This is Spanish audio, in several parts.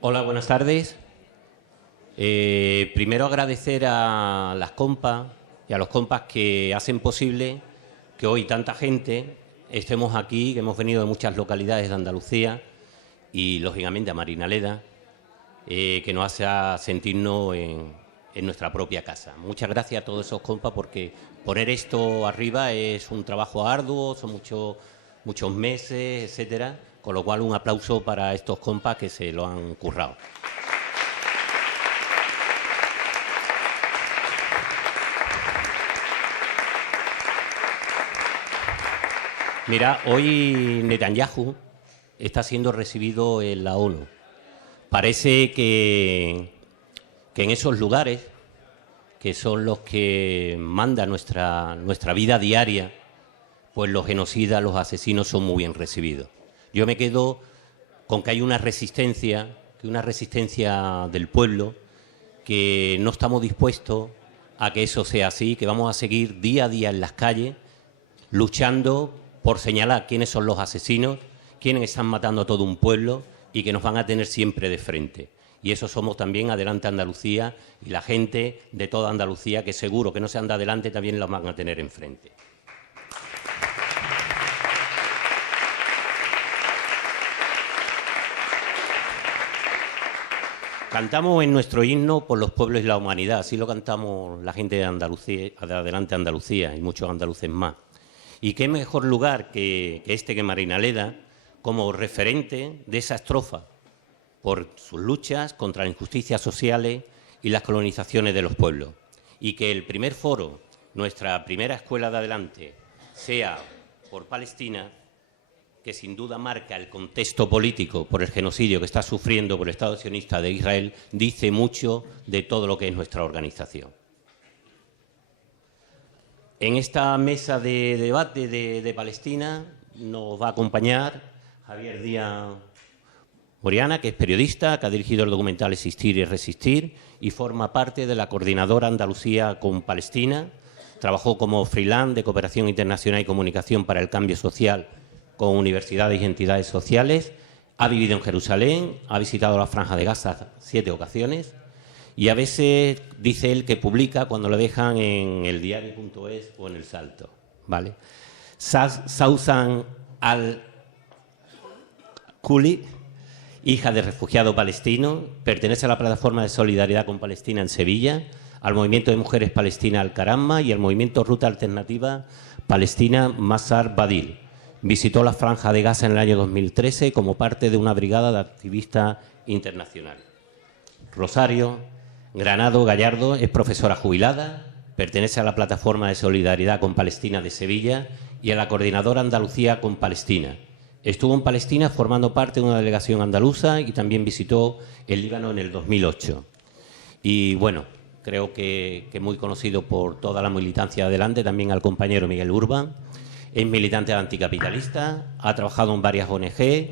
Hola, buenas tardes. Primero agradecer a las compas y a los compas que hacen posible que hoy tanta gente estemos aquí, que hemos venido de muchas localidades de Andalucía y, lógicamente, a Marinaleda, que nos hace sentirnos en nuestra propia casa. Muchas gracias a todos esos compas porque poner esto arriba es un trabajo arduo, son muchos meses, etcétera. Con lo cual, un aplauso para estos compas que se lo han currado. Mira, hoy Netanyahu está siendo recibido en la ONU. Parece que en esos lugares, que son los que mandan nuestra vida diaria, pues los genocidas, los asesinos son muy bien recibidos. Yo me quedo con que hay una resistencia del pueblo, que no estamos dispuestos a que eso sea así, que vamos a seguir día a día en las calles luchando por señalar quiénes son los asesinos, quiénes están matando a todo un pueblo y que nos van a tener siempre de frente. Y eso somos también Adelante Andalucía y la gente de toda Andalucía, que seguro que no se anda adelante también los van a tener enfrente. Cantamos en nuestro himno por los pueblos y la humanidad, así lo cantamos la gente de Andalucía, de Adelante Andalucía y muchos andaluces más. Y qué mejor lugar que Marinaleda como referente de esa estrofa por sus luchas contra las injusticias sociales y las colonizaciones de los pueblos. Y que el primer foro, nuestra primera escuela de Adelante, sea por Palestina, que sin duda marca el contexto político por el genocidio que está sufriendo por el Estado sionista de Israel, dice mucho de todo lo que es nuestra organización. En esta mesa de debate de Palestina nos va a acompañar Javier Díaz Moriana, que es periodista, que ha dirigido el documental Existir y Resistir y forma parte de la Coordinadora Andalucía con Palestina. Trabajó como freelance de Cooperación Internacional y Comunicación para el Cambio Social con universidades y entidades sociales, ha vivido en Jerusalén, ha visitado la Franja de Gaza 7 ocasiones y a veces dice él que publica cuando lo dejan en el diario.es o en El Salto, ¿vale? Sausan al-Kuli, hija de refugiado palestino, pertenece a la Plataforma de Solidaridad con Palestina en Sevilla, al Movimiento de Mujeres Palestina Al-Karama y al Movimiento Ruta Alternativa Palestina Masar Badil. Visitó la Franja de Gaza en el año 2013 como parte de una brigada de activistas internacionales. Rosario Granado Gallardo es profesora jubilada, pertenece a la Plataforma de Solidaridad con Palestina de Sevilla y a la Coordinadora Andalucía con Palestina. Estuvo en Palestina formando parte de una delegación andaluza y también visitó el Líbano en el 2008. Y bueno, creo que muy conocido por toda la militancia de Adelante, también al compañero Miguel Urban. Es militante anticapitalista, ha trabajado en varias ONG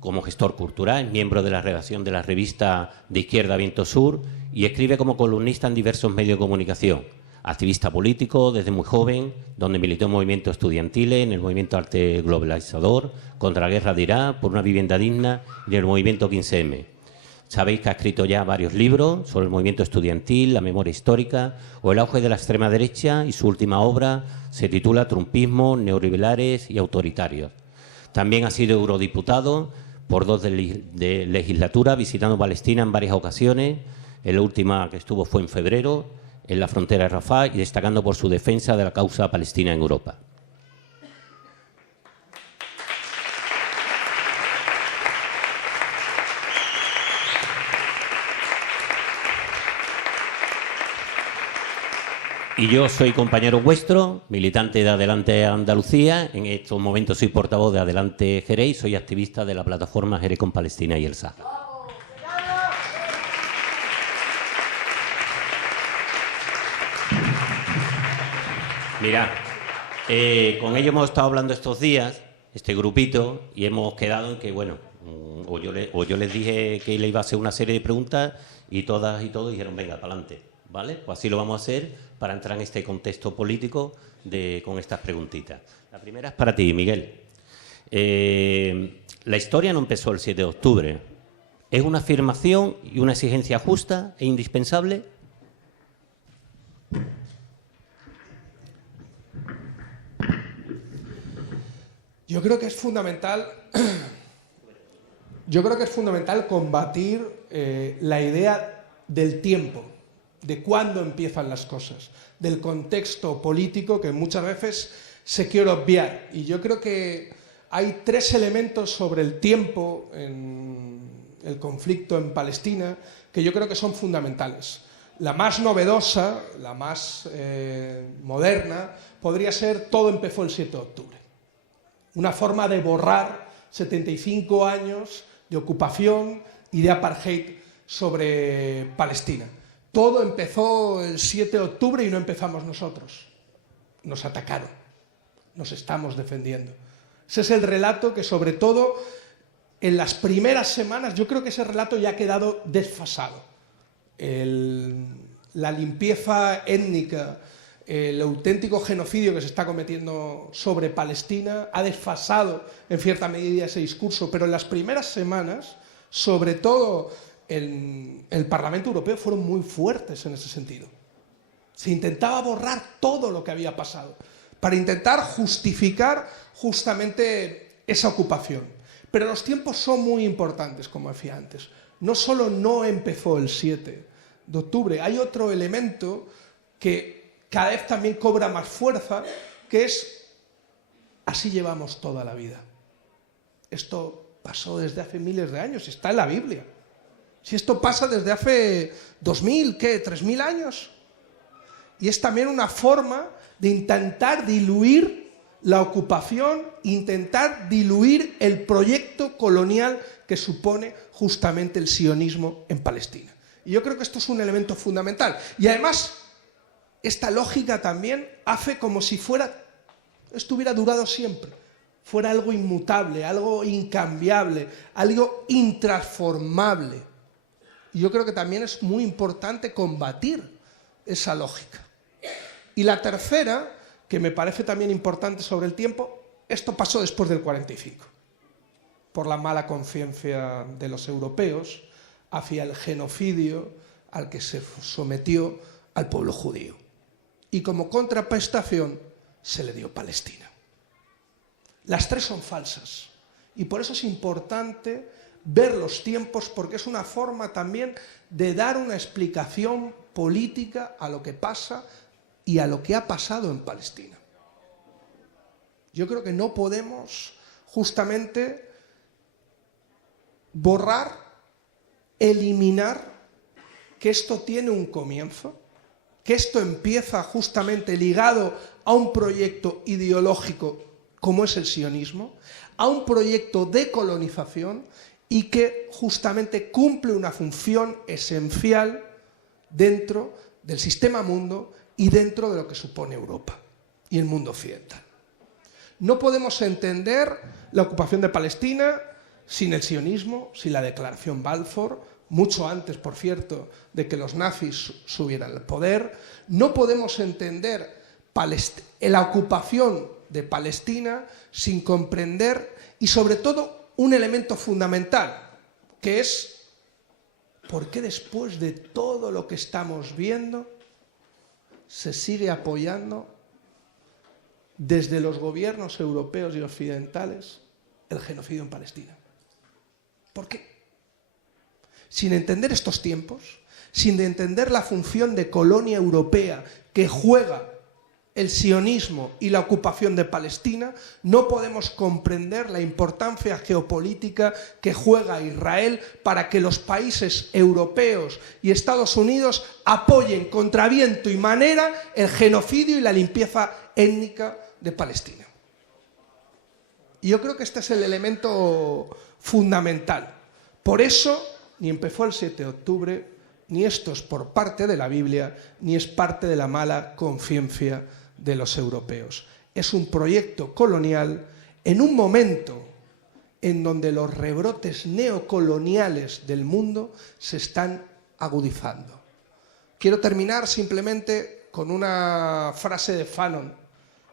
como gestor cultural, es miembro de la redacción de la revista de izquierda Viento Sur y escribe como columnista en diversos medios de comunicación. Activista político desde muy joven, donde militó en movimientos estudiantiles, en el movimiento Arte Globalizador, contra la guerra de Irak, por una vivienda digna y en el movimiento 15M. Sabéis que ha escrito ya varios libros sobre el movimiento estudiantil, la memoria histórica o el auge de la extrema derecha y su última obra se titula Trumpismo, neoliberales y autoritarios. También ha sido eurodiputado por 2 legislaturas, visitando Palestina en varias ocasiones. En la última que estuvo fue en febrero, en la frontera de Rafah, y destacando por su defensa de la causa palestina en Europa. Y yo soy compañero vuestro, militante de Adelante Andalucía. En estos momentos soy portavoz de Adelante Jerez y soy activista de la plataforma Jerez con Palestina y el Sahara. Mira, con ellos hemos estado hablando estos días, este grupito, y hemos quedado en que, bueno, o yo les dije que le iba a hacer una serie de preguntas y todas y todos dijeron, venga, para adelante, ¿vale? Pues así lo vamos a hacer para entrar en este contexto político con estas preguntitas. La primera es para ti, Miguel. La historia no empezó el 7 de octubre. ¿Es una afirmación y una exigencia justa e indispensable? Yo creo que es fundamental combatir la idea del tiempo, de cuándo empiezan las cosas, del contexto político que muchas veces se quiere obviar. Y yo creo que hay tres elementos sobre el tiempo en el conflicto en Palestina que yo creo que son fundamentales. La más novedosa, la más moderna, podría ser todo empezó el 7 de octubre. Una forma de borrar 75 años de ocupación y de apartheid sobre Palestina. Todo empezó el 7 de octubre y no empezamos nosotros. Nos atacaron, nos estamos defendiendo. Ese es el relato que, sobre todo, en las primeras semanas, yo creo que ese relato ya ha quedado desfasado. La limpieza étnica, el auténtico genocidio que se está cometiendo sobre Palestina ha desfasado en cierta medida ese discurso, pero en las primeras semanas, sobre todo el Parlamento Europeo, fueron muy fuertes en ese sentido. Se intentaba borrar todo lo que había pasado para intentar justificar justamente esa ocupación. Pero los tiempos son muy importantes, como decía antes. No solo no empezó el 7 de octubre, hay otro elemento que cada vez también cobra más fuerza, que es, así llevamos toda la vida. Esto pasó desde hace miles de años, está en la Biblia. Si esto pasa desde hace 2000, ¿qué? 3000 años. Y es también una forma de intentar diluir la ocupación, intentar diluir el proyecto colonial que supone justamente el sionismo en Palestina. Y yo creo que esto es un elemento fundamental. Y además, esta lógica también hace como si esto hubiera durado siempre, fuera algo inmutable, algo incambiable, algo intransformable. Y yo creo que también es muy importante combatir esa lógica. Y la tercera, que me parece también importante sobre el tiempo, esto pasó después del 45, por la mala conciencia de los europeos hacia el genocidio al que se sometió al pueblo judío. Y como contraprestación se le dio Palestina. Las tres son falsas y por eso es importante ver los tiempos, porque es una forma también de dar una explicación política a lo que pasa y a lo que ha pasado en Palestina. Yo creo que no podemos justamente borrar, eliminar que esto tiene un comienzo, que esto empieza justamente ligado a un proyecto ideológico como es el sionismo, a un proyecto de colonización y que justamente cumple una función esencial dentro del sistema mundo y dentro de lo que supone Europa y el mundo occidental. No podemos entender la ocupación de Palestina sin el sionismo, sin la declaración Balfour, mucho antes, por cierto, de que los nazis subieran al poder. No podemos entender la ocupación de Palestina sin comprender, y sobre todo, un elemento fundamental, que es por qué después de todo lo que estamos viendo se sigue apoyando desde los gobiernos europeos y occidentales el genocidio en Palestina. ¿Por qué? Sin entender estos tiempos, sin entender la función de colonia europea que juega el sionismo y la ocupación de Palestina, no podemos comprender la importancia geopolítica que juega Israel para que los países europeos y Estados Unidos apoyen contra viento y manera el genocidio y la limpieza étnica de Palestina. Y yo creo que este es el elemento fundamental. Por eso, ni empezó el 7 de octubre, ni esto es por parte de la Biblia, ni es parte de la mala conciencia de los europeos. Es un proyecto colonial en un momento en donde los rebrotes neocoloniales del mundo se están agudizando. Quiero terminar simplemente con una frase de Fanon.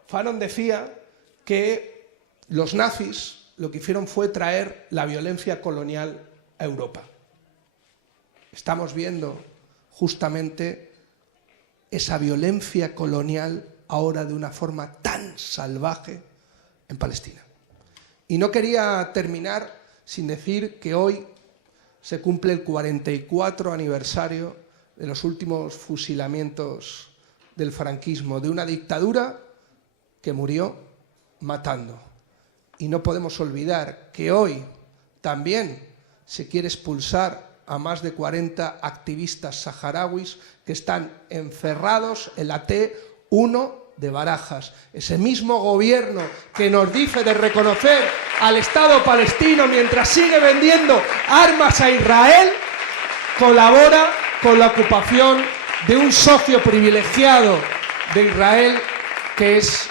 Fanon decía que los nazis lo que hicieron fue traer la violencia colonial a Europa. estamos viendo justamente esa violencia colonial ahora de una forma tan salvaje en Palestina. Y no quería terminar sin decir que hoy se cumple el 44 aniversario de los últimos fusilamientos del franquismo, de una dictadura que murió matando. Y no podemos olvidar que hoy también se quiere expulsar a más de 40 activistas saharauis que están encerrados en la T1 de Barajas. Ese mismo gobierno que nos dice de reconocer al Estado palestino mientras sigue vendiendo armas a Israel, colabora con la ocupación de un socio privilegiado de Israel, que es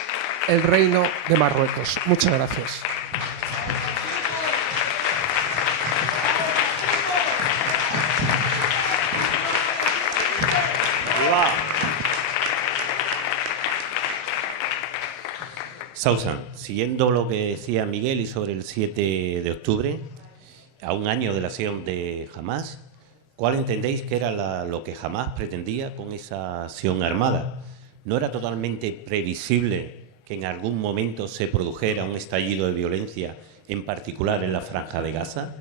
el Reino de Marruecos. Muchas gracias. Sausan, siguiendo lo que decía Miguel y sobre el 7 de octubre, a un año de la acción de Hamás, ¿cuál entendéis que era lo que Hamás pretendía con esa acción armada? ¿No era totalmente previsible que en algún momento se produjera un estallido de violencia, en particular en la Franja de Gaza?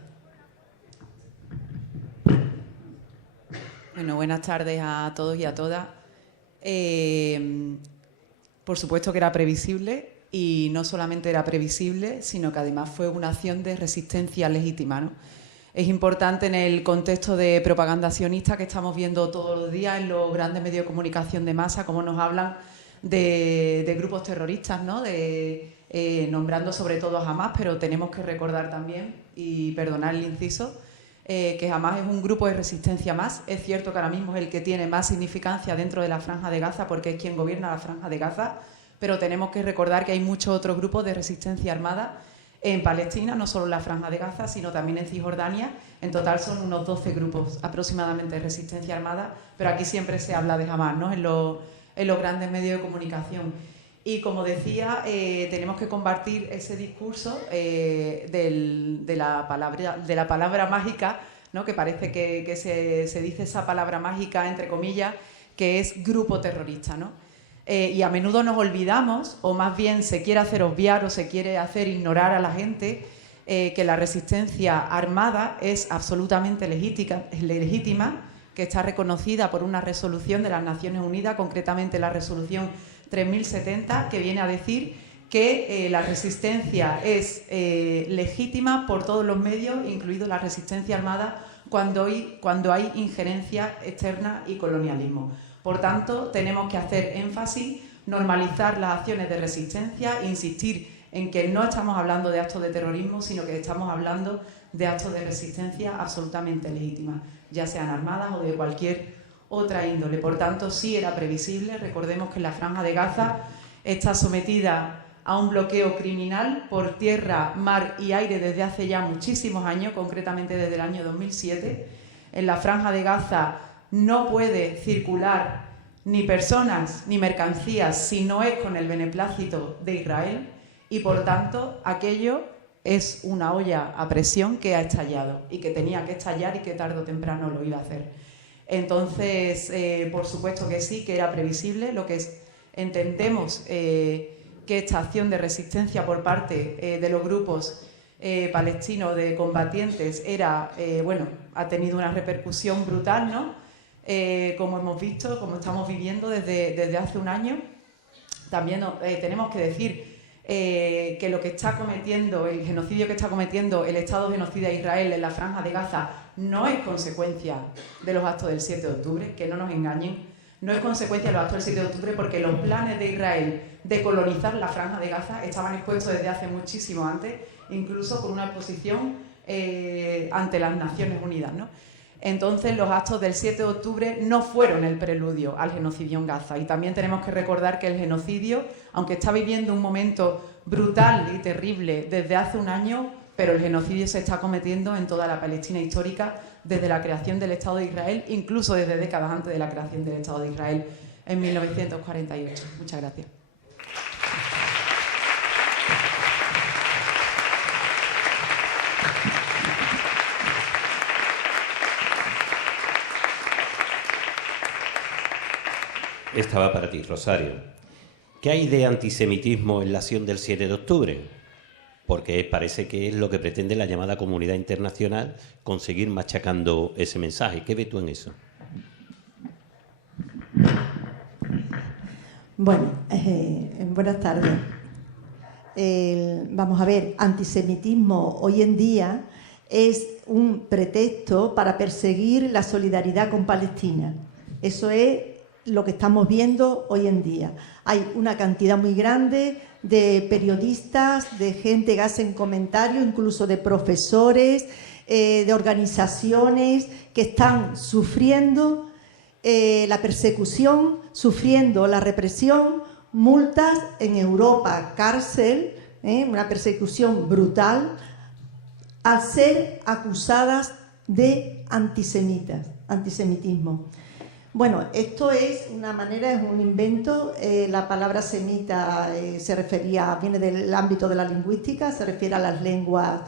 Bueno, buenas tardes a todos y a todas. Por supuesto que era previsible, y no solamente era previsible, sino que además fue una acción de resistencia legítima, ¿no? Es importante en el contexto de propaganda sionista que estamos viendo todos los días en los grandes medios de comunicación de masa, cómo nos hablan de grupos terroristas, ¿no? Nombrando sobre todo a Hamás, pero tenemos que recordar también, y perdonar el inciso, que Hamás es un grupo de resistencia más. Es cierto que ahora mismo es el que tiene más significancia dentro de la Franja de Gaza, porque es quien gobierna la Franja de Gaza, pero tenemos que recordar que hay muchos otros grupos de resistencia armada en Palestina, no solo en la Franja de Gaza, sino también en Cisjordania. En total son unos 12 grupos aproximadamente de resistencia armada, pero aquí siempre se habla de Hamás, ¿no? En los grandes medios de comunicación. Y como decía, tenemos que combatir ese discurso de la palabra mágica, ¿no? Que parece que se dice esa palabra mágica, entre comillas, que es grupo terrorista, ¿no? Y a menudo nos olvidamos, o más bien se quiere hacer obviar o se quiere hacer ignorar a la gente que la resistencia armada es absolutamente legítima, que está reconocida por una resolución de las Naciones Unidas, concretamente la resolución 3070, que viene a decir que la resistencia es legítima por todos los medios, incluido la resistencia armada, cuando hay injerencia externa y colonialismo. Por tanto, tenemos que hacer énfasis, normalizar las acciones de resistencia, insistir en que no estamos hablando de actos de terrorismo, sino que estamos hablando de actos de resistencia absolutamente legítimas, ya sean armadas o de cualquier otra índole. Por tanto, sí era previsible. Recordemos que la Franja de Gaza está sometida a un bloqueo criminal por tierra, mar y aire desde hace ya muchísimos años, concretamente desde el año 2007. En la Franja de Gaza no puede circular ni personas ni mercancías si no es con el beneplácito de Israel, y por tanto aquello es una olla a presión que ha estallado y que tenía que estallar y que tarde o temprano lo iba a hacer. Entonces, por supuesto que sí, que era previsible. Lo que entendemos que esta acción de resistencia por parte de los grupos palestinos de combatientes ha tenido una repercusión brutal, ¿no? Como hemos visto, como estamos viviendo desde hace un año. También tenemos que decir que lo que está cometiendo, el genocidio que está cometiendo el Estado genocida de Israel en la Franja de Gaza no es consecuencia de los actos del 7 de octubre, que no nos engañen, no es consecuencia de los actos del 7 de octubre, porque los planes de Israel de colonizar la Franja de Gaza estaban expuestos desde hace muchísimo antes, incluso con una exposición ante las Naciones Unidas, ¿no? Entonces, los actos del 7 de octubre no fueron el preludio al genocidio en Gaza. Y también tenemos que recordar que el genocidio, aunque está viviendo un momento brutal y terrible desde hace un año, pero el genocidio se está cometiendo en toda la Palestina histórica desde la creación del Estado de Israel, incluso desde décadas antes de la creación del Estado de Israel en 1948. Muchas gracias. Esta va para ti, Rosario. ¿Qué hay de antisemitismo en la acción del 7 de octubre? Porque parece que es lo que pretende la llamada comunidad internacional, conseguir machacando ese mensaje. ¿Qué ves tú en eso? Bueno, buenas tardes. Vamos a ver, antisemitismo hoy en día es un pretexto para perseguir la solidaridad con Palestina. Eso es lo que estamos viendo hoy en día. Hay una cantidad muy grande de periodistas, de gente que hacen comentarios, incluso de profesores, de organizaciones que están sufriendo la persecución, sufriendo la represión, multas en Europa, cárcel, una persecución brutal, al ser acusadas de antisemitismo. Bueno, esto es una manera, es un invento. La palabra semita viene del ámbito de la lingüística, se refiere a las lenguas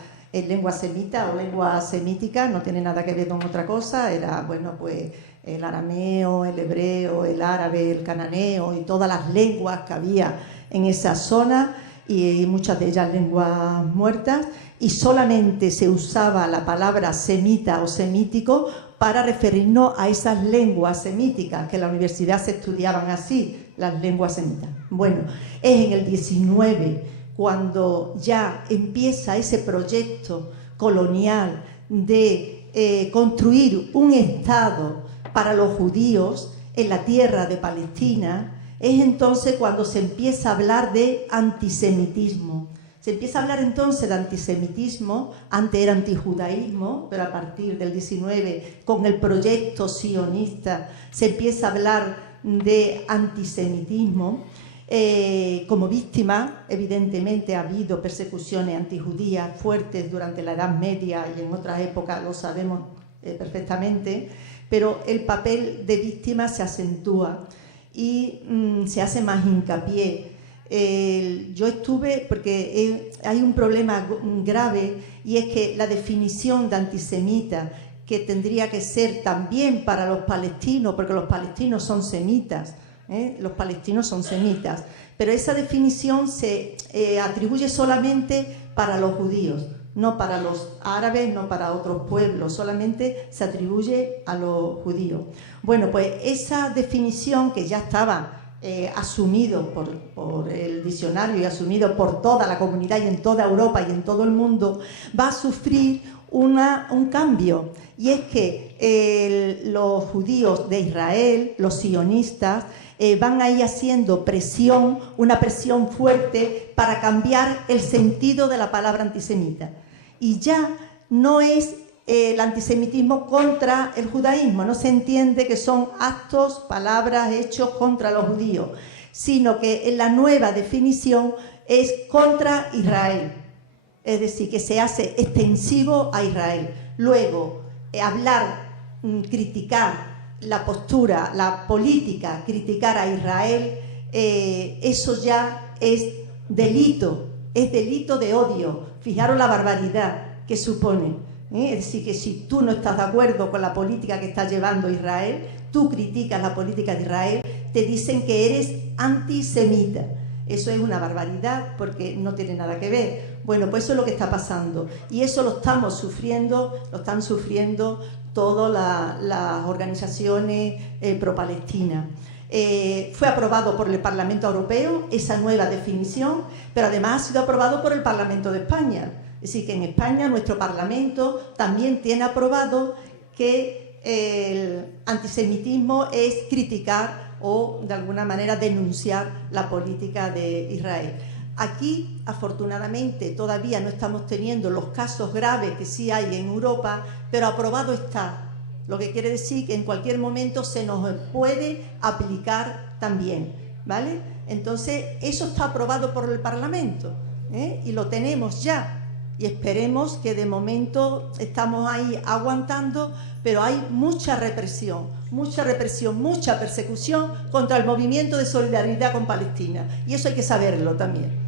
semita o lengua semítica, no tiene nada que ver con otra cosa. Era, bueno, pues el arameo, el hebreo, el árabe, el cananeo y todas las lenguas que había en esa zona, y muchas de ellas lenguas muertas, y solamente se usaba la palabra semita o semítico para referirnos a esas lenguas semíticas, que en la universidad se estudiaban así, las lenguas semitas. Bueno, es en el 19 cuando ya empieza ese proyecto colonial de construir un Estado para los judíos en la tierra de Palestina. Es entonces cuando se empieza a hablar de antisemitismo. Se empieza a hablar entonces de antisemitismo, antes era antijudaísmo, pero a partir del 19, con el proyecto sionista, se empieza a hablar de antisemitismo. Como víctima, evidentemente ha habido persecuciones antijudías fuertes durante la Edad Media y en otras épocas, lo sabemos perfectamente, pero el papel de víctima se acentúa y se hace más hincapié. Yo estuve, porque hay un problema grave, y es que la definición de antisemita, que tendría que ser también para los palestinos, porque los palestinos son semitas, los palestinos son semitas, pero esa definición se atribuye solamente para los judíos, no para los árabes, no para otros pueblos, solamente se atribuye a los judíos. Bueno, pues esa definión, que ya estaba asumido por el diccionario y asumido por toda la comunidad y en toda Europa y en todo el mundo, va a sufrir un cambio, y es que los judíos de Israel, los sionistas, van a ir haciendo presión, una presión fuerte para cambiar el sentido de la palabra antisemita. Y ya no es el antisemitismo contra el judaísmo, no se entiende que son actos, palabras, hechos contra los judíos, sino que en la nueva definición es contra Israel, es decir, que se hace extensivo a Israel. Luego, criticar la postura, la política, criticar a Israel, eso ya es delito de odio. Fijaros la barbaridad que supone. Es decir, que si tú no estás de acuerdo con la política que está llevando Israel, tú criticas la política de Israel, te dicen que eres antisemita. Eso es una barbaridad, porque no tiene nada que ver. Bueno, pues eso es lo que está pasando, y eso lo están sufriendo todas las organizaciones pro-palestinas. Fue aprobado por el Parlamento Europeo esa nueva definición, pero además ha sido aprobado por el Parlamento de España. Es decir, que en España nuestro Parlamento también tiene aprobado que el antisemitismo es criticar o de alguna manera denunciar la política de Israel. Aquí, afortunadamente, todavía no estamos teniendo los casos graves que sí hay en Europa, pero aprobado está, lo que quiere decir que en cualquier momento se nos puede aplicar también, ¿vale? Entonces, eso está aprobado por el Parlamento, y lo tenemos ya. Y esperemos que de momento estamos ahí aguantando, pero hay mucha represión, mucha persecución contra el movimiento de solidaridad con Palestina. Y eso hay que saberlo también.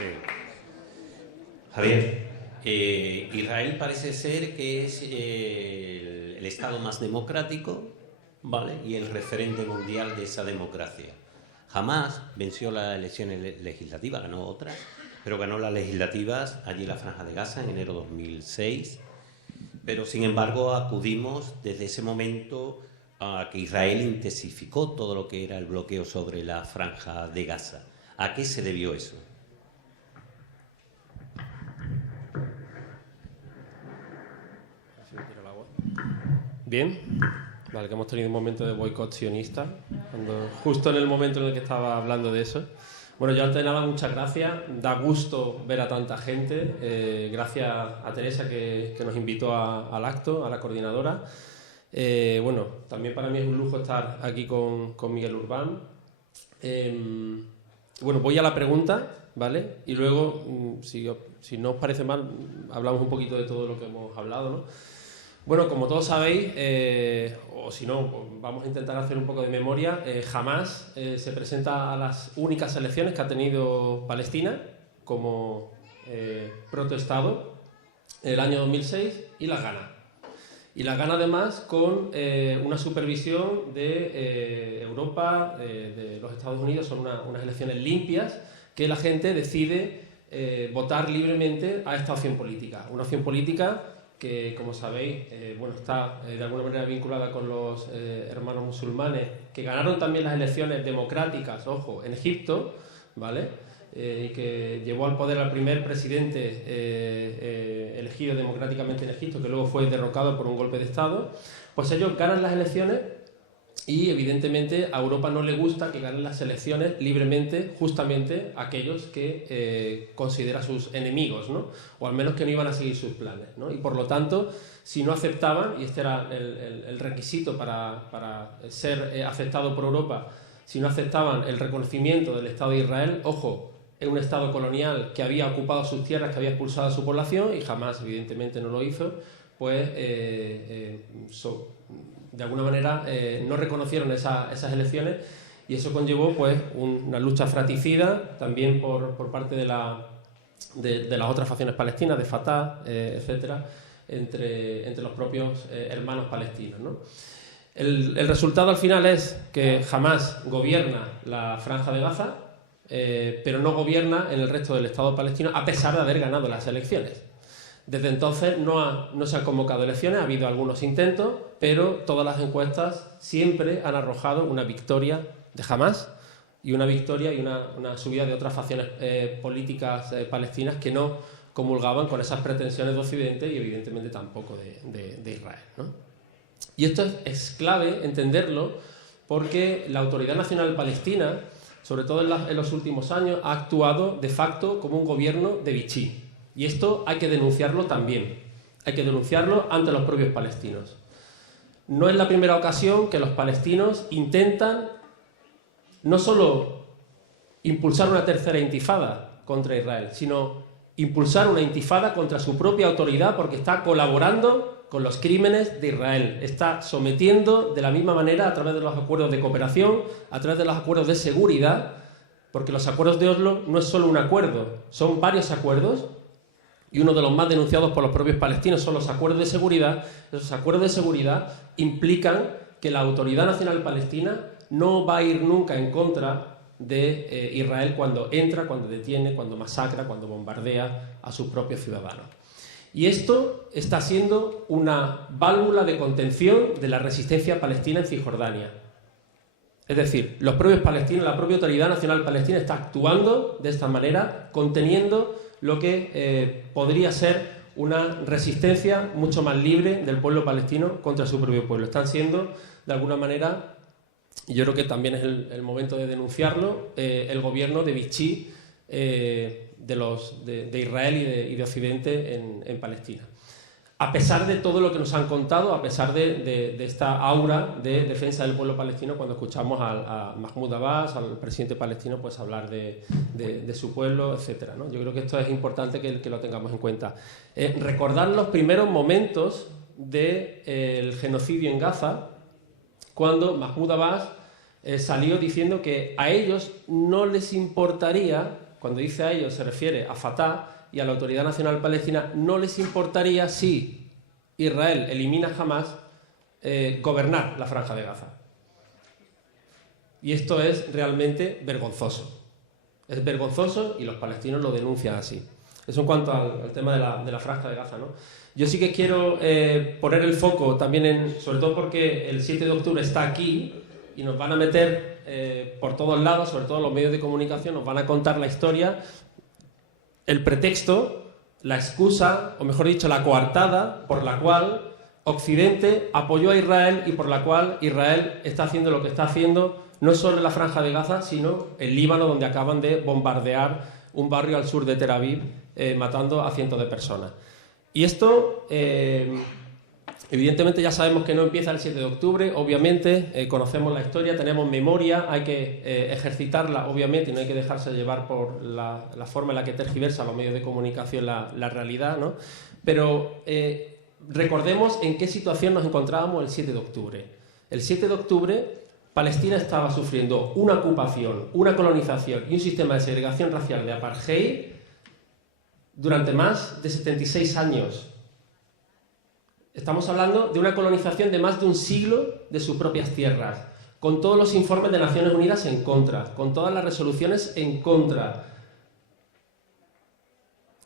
Sí. Javier, Israel parece ser que es el Estado más democrático, ¿vale?, y el referente mundial de esa democracia. Hamás venció las elecciones legislativas, ganó otras, pero ganó las legislativas allí en la Franja de Gaza en enero de 2006. Pero, sin embargo, acudimos desde ese momento a que Israel intensificó todo lo que era el bloqueo sobre la Franja de Gaza. ¿A qué se debió eso? Bien, vale, que hemos tenido un momento de boicot sionista, justo en el momento en el que estaba hablando de eso. Bueno, yo antes de nada, muchas gracias, da gusto ver a tanta gente, gracias a Teresa que nos invitó al acto, a la coordinadora. Bueno, también para mí es un lujo estar aquí con Miguel Urbán. Bueno, voy a la pregunta, ¿vale? Y luego, si no os parece mal, hablamos un poquito de todo lo que hemos hablado, ¿no? Bueno, como todos sabéis, o si no, pues vamos a intentar hacer un poco de memoria. Hamás se presenta a las únicas elecciones que ha tenido Palestina como protoestado en el año 2006 y las gana. Y las gana además con una supervisión de Europa, de los Estados Unidos. Son unas elecciones limpias que la gente decide votar libremente a esta opción política. Una opción política que, como sabéis, bueno, está de alguna manera vinculada con los hermanos musulmanes, que ganaron también las elecciones democráticas, ojo, en Egipto, ¿vale? Y que llevó al poder al primer presidente elegido democráticamente en Egipto, que luego fue derrocado por un golpe de Estado. Pues ellos ganan las elecciones y, evidentemente, a Europa no le gusta que ganen las elecciones libremente justamente aquellos que considera sus enemigos, ¿no? O al menos que no iban a seguir sus planes, ¿no? Y por lo tanto, si no aceptaban, y este era el requisito para ser aceptado por Europa, si no aceptaban el reconocimiento del Estado de Israel, ojo, en un Estado colonial que había ocupado sus tierras, que había expulsado a su población, y jamás, evidentemente, no lo hizo, pues de alguna manera no reconocieron esas elecciones, y eso conllevó pues una lucha fratricida también por parte de las otras facciones palestinas, de Fatah, etcétera, entre los propios hermanos palestinos, ¿no? El resultado al final es que Hamás gobierna la Franja de Gaza, pero no gobierna en el resto del Estado palestino, a pesar de haber ganado las elecciones. Desde entonces no se han convocado elecciones, ha habido algunos intentos, pero todas las encuestas siempre han arrojado una victoria de Hamás y una victoria y una subida de otras facciones políticas palestinas que no comulgaban con esas pretensiones de Occidente y evidentemente tampoco de Israel, ¿no? Y esto es clave entenderlo porque la Autoridad Nacional Palestina, sobre todo en los últimos años, ha actuado de facto como un gobierno de Vichy. Y esto hay que denunciarlo también. Hay que denunciarlo ante los propios palestinos. No es la primera ocasión que los palestinos intentan no solo impulsar una tercera intifada contra Israel, sino impulsar una intifada contra su propia autoridad porque está colaborando con los crímenes de Israel. Está sometiendo de la misma manera a través de los acuerdos de cooperación, a través de los acuerdos de seguridad, porque los acuerdos de Oslo no es solo un acuerdo, son varios acuerdos. Y uno de los más denunciados por los propios palestinos son los acuerdos de seguridad. Esos acuerdos de seguridad implican que la Autoridad Nacional Palestina no va a ir nunca en contra de Israel cuando entra, cuando detiene, cuando masacra, cuando bombardea a sus propios ciudadanos. Y esto está siendo una válvula de contención de la resistencia palestina en Cisjordania. Es decir, los propios palestinos, la propia Autoridad Nacional Palestina está actuando de esta manera, conteniendo lo que podría ser una resistencia mucho más libre del pueblo palestino contra su propio pueblo. Están siendo, de alguna manera, y yo creo que también es el momento de denunciarlo, el gobierno de Vichy de Israel y de Occidente en Palestina. A pesar de todo lo que nos han contado, a pesar de esta aura de defensa del pueblo palestino, cuando escuchamos a Mahmoud Abbas, al presidente palestino, pues hablar de su pueblo, etcétera, ¿no? Yo creo que esto es importante que lo tengamos en cuenta. Recordar los primeros momentos del genocidio en Gaza, cuando Mahmoud Abbas salió diciendo que a ellos no les importaría cuando dice a ellos se refiere a Fatah y a la Autoridad Nacional Palestina. No les importaría si Israel elimina Hamás gobernar la Franja de Gaza. Y esto es realmente vergonzoso. Es vergonzoso y los palestinos lo denuncian así. Eso en cuanto al tema de la Franja de Gaza, ¿no? Yo sí que quiero poner el foco también sobre todo porque el 7 de octubre está aquí y nos van a meter por todos lados, sobre todo los medios de comunicación, nos van a contar la historia, el pretexto, la excusa, o mejor dicho, la coartada por la cual Occidente apoyó a Israel y por la cual Israel está haciendo lo que está haciendo, no solo en la Franja de Gaza, sino en Líbano, donde acaban de bombardear un barrio al sur de Tel Aviv, matando a cientos de personas. Y esto, evidentemente ya sabemos que no empieza el 7 de octubre, obviamente, conocemos la historia, tenemos memoria, hay que ejercitarla, obviamente, y no hay que dejarse llevar por la forma en la que tergiversan los medios de comunicación la realidad, ¿no? Pero recordemos en qué situación nos encontrábamos el 7 de octubre. El 7 de octubre, Palestina estaba sufriendo una ocupación, una colonización y un sistema de segregación racial de apartheid durante más de 76 años. Estamos hablando de una colonización de más de un siglo de sus propias tierras, con todos los informes de Naciones Unidas en contra, con todas las resoluciones en contra.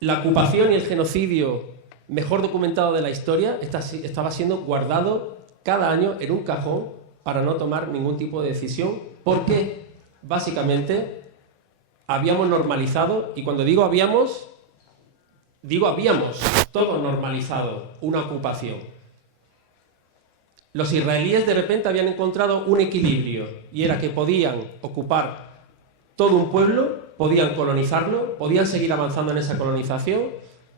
La ocupación y el genocidio mejor documentado de la historia estaba siendo guardado cada año en un cajón para no tomar ningún tipo de decisión, porque básicamente habíamos normalizado, y cuando digo habíamos todos normalizado una ocupación. Los israelíes de repente habían encontrado un equilibrio, y era que podían ocupar todo un pueblo, podían colonizarlo, podían seguir avanzando en esa colonización,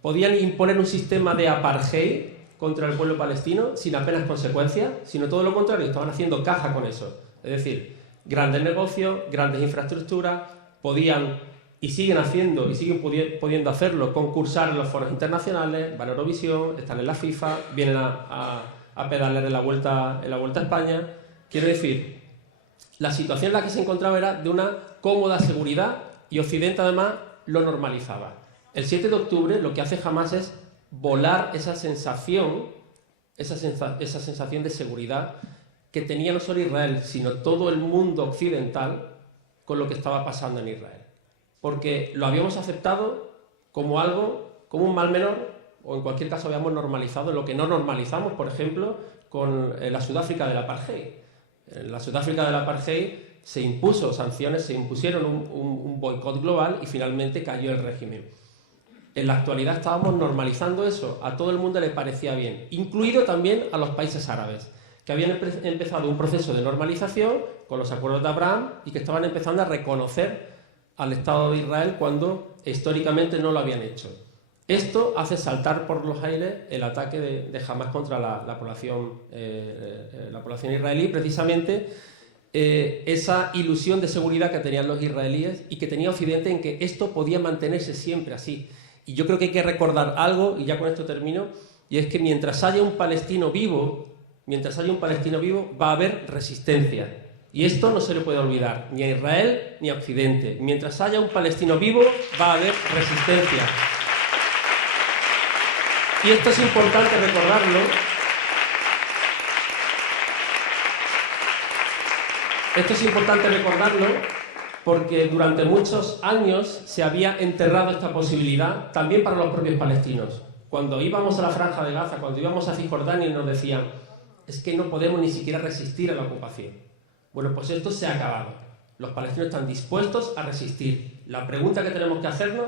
podían imponer un sistema de apartheid contra el pueblo palestino sin apenas consecuencias, sino todo lo contrario, estaban haciendo caja con eso. Es decir, grandes negocios, grandes infraestructuras, podían y siguen haciendo y siguen pudiendo hacerlo, concursar en los foros internacionales, van a Eurovisión, están en la FIFA, vienen a pedalear en la vuelta a España. Quiero decir, la situación en la que se encontraba era de una cómoda seguridad y Occidente además lo normalizaba. El 7 de octubre lo que hace Hamás es volar esa sensación de seguridad que tenía no solo Israel, sino todo el mundo occidental con lo que estaba pasando en Israel. Porque lo habíamos aceptado como algo, como un mal menor, o en cualquier caso habíamos normalizado lo que no normalizamos, por ejemplo, con la Sudáfrica del apartheid. En la Sudáfrica del apartheid se impuso sanciones, se impusieron un boicot global y finalmente cayó el régimen. En la actualidad estábamos normalizando eso, a todo el mundo le parecía bien, incluido también a los países árabes, que habían empezado un proceso de normalización con los acuerdos de Abraham y que estaban empezando a reconocer al Estado de Israel cuando históricamente no lo habían hecho. Esto hace saltar por los aires el ataque de Hamás contra la población israelí, precisamente esa ilusión de seguridad que tenían los israelíes y que tenía Occidente en que esto podía mantenerse siempre así. Y yo creo que hay que recordar algo, y ya con esto termino, y es que mientras haya un palestino vivo, va a haber resistencia. Y esto no se le puede olvidar, ni a Israel ni a Occidente. Mientras haya un palestino vivo, va a haber resistencia. Y esto es importante recordarlo. Porque durante muchos años se había enterrado esta posibilidad también para los propios palestinos. Cuando íbamos a la Franja de Gaza, cuando íbamos a Cisjordania, nos decían, es que no podemos ni siquiera resistir a la ocupación. Bueno, pues esto se ha acabado. Los palestinos están dispuestos a resistir. La pregunta que tenemos que hacernos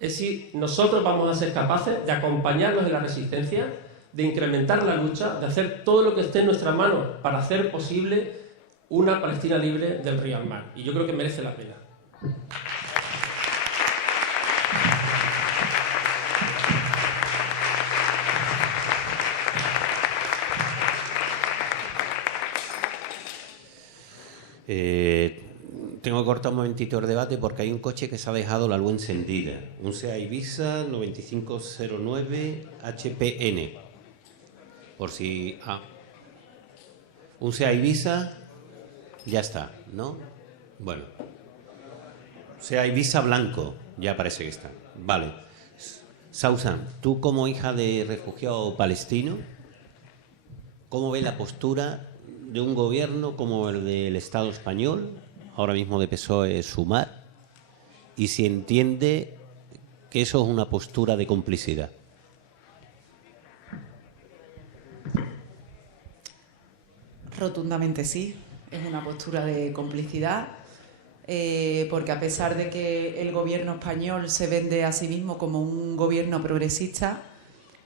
es si nosotros vamos a ser capaces de acompañarlos en la resistencia, de incrementar la lucha, de hacer todo lo que esté en nuestras manos para hacer posible una Palestina libre del río al mar. Y yo creo que merece la pena. Tengo que cortar un momentito el debate porque hay un coche que se ha dejado la luz encendida. Un Seat Ibiza 9509 HPN. Por si... un Seat Ibiza... Ya está, ¿no? Bueno. Seat Ibiza blanco. Ya parece que están. Vale. Sausan, tú como hija de refugiado palestino, ¿cómo ves la postura de un gobierno como el del Estado español, ahora mismo de PSOE Sumar, y si entiende que eso es una postura de complicidad? Rotundamente sí, es una postura de complicidad, porque a pesar de que el gobierno español se vende a sí mismo como un gobierno progresista,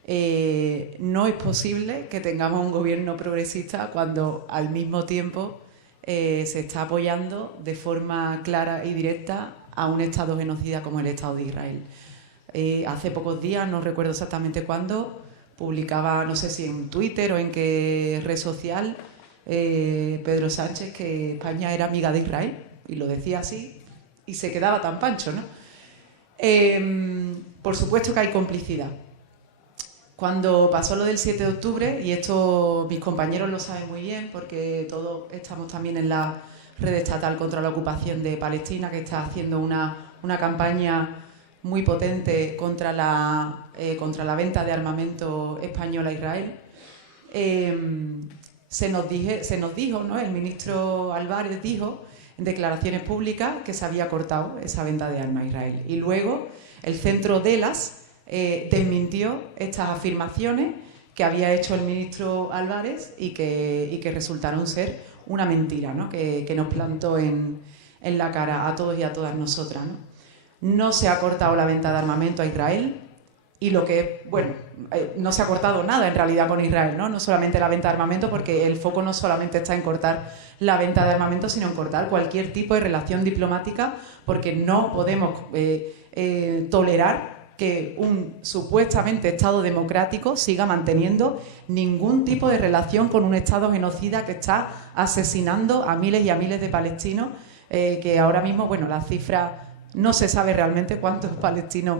no es posible que tengamos un gobierno progresista cuando al mismo tiempo se está apoyando de forma clara y directa a un Estado genocida como el Estado de Israel. Hace pocos días, no recuerdo exactamente cuándo, publicaba, no sé si en Twitter o en qué red social, Pedro Sánchez, que España era amiga de Israel, y lo decía así y se quedaba tan pancho, ¿no? Por supuesto que hay complicidad. Cuando pasó lo del 7 de octubre, y esto mis compañeros lo saben muy bien porque todos estamos también en la red estatal contra la ocupación de Palestina, que está haciendo una campaña muy potente contra la venta de armamento español a Israel, se nos dijo, ¿no? El ministro Álvarez dijo en declaraciones públicas que se había cortado esa venta de armas a Israel. Y luego el centro DELAS desmintió estas afirmaciones que había hecho el ministro Álvarez y que resultaron ser una mentira, ¿no? que nos plantó en la cara a todos y a todas nosotras, ¿no? No se ha cortado la venta de armamento a Israel y no se ha cortado nada en realidad con Israel, ¿no? No solamente la venta de armamento, porque el foco no solamente está en cortar la venta de armamento, sino en cortar cualquier tipo de relación diplomática, porque no podemos tolerar que un supuestamente Estado democrático siga manteniendo ningún tipo de relación con un Estado genocida que está asesinando a miles y a miles de palestinos, que ahora mismo, la cifra no se sabe realmente cuántos palestinos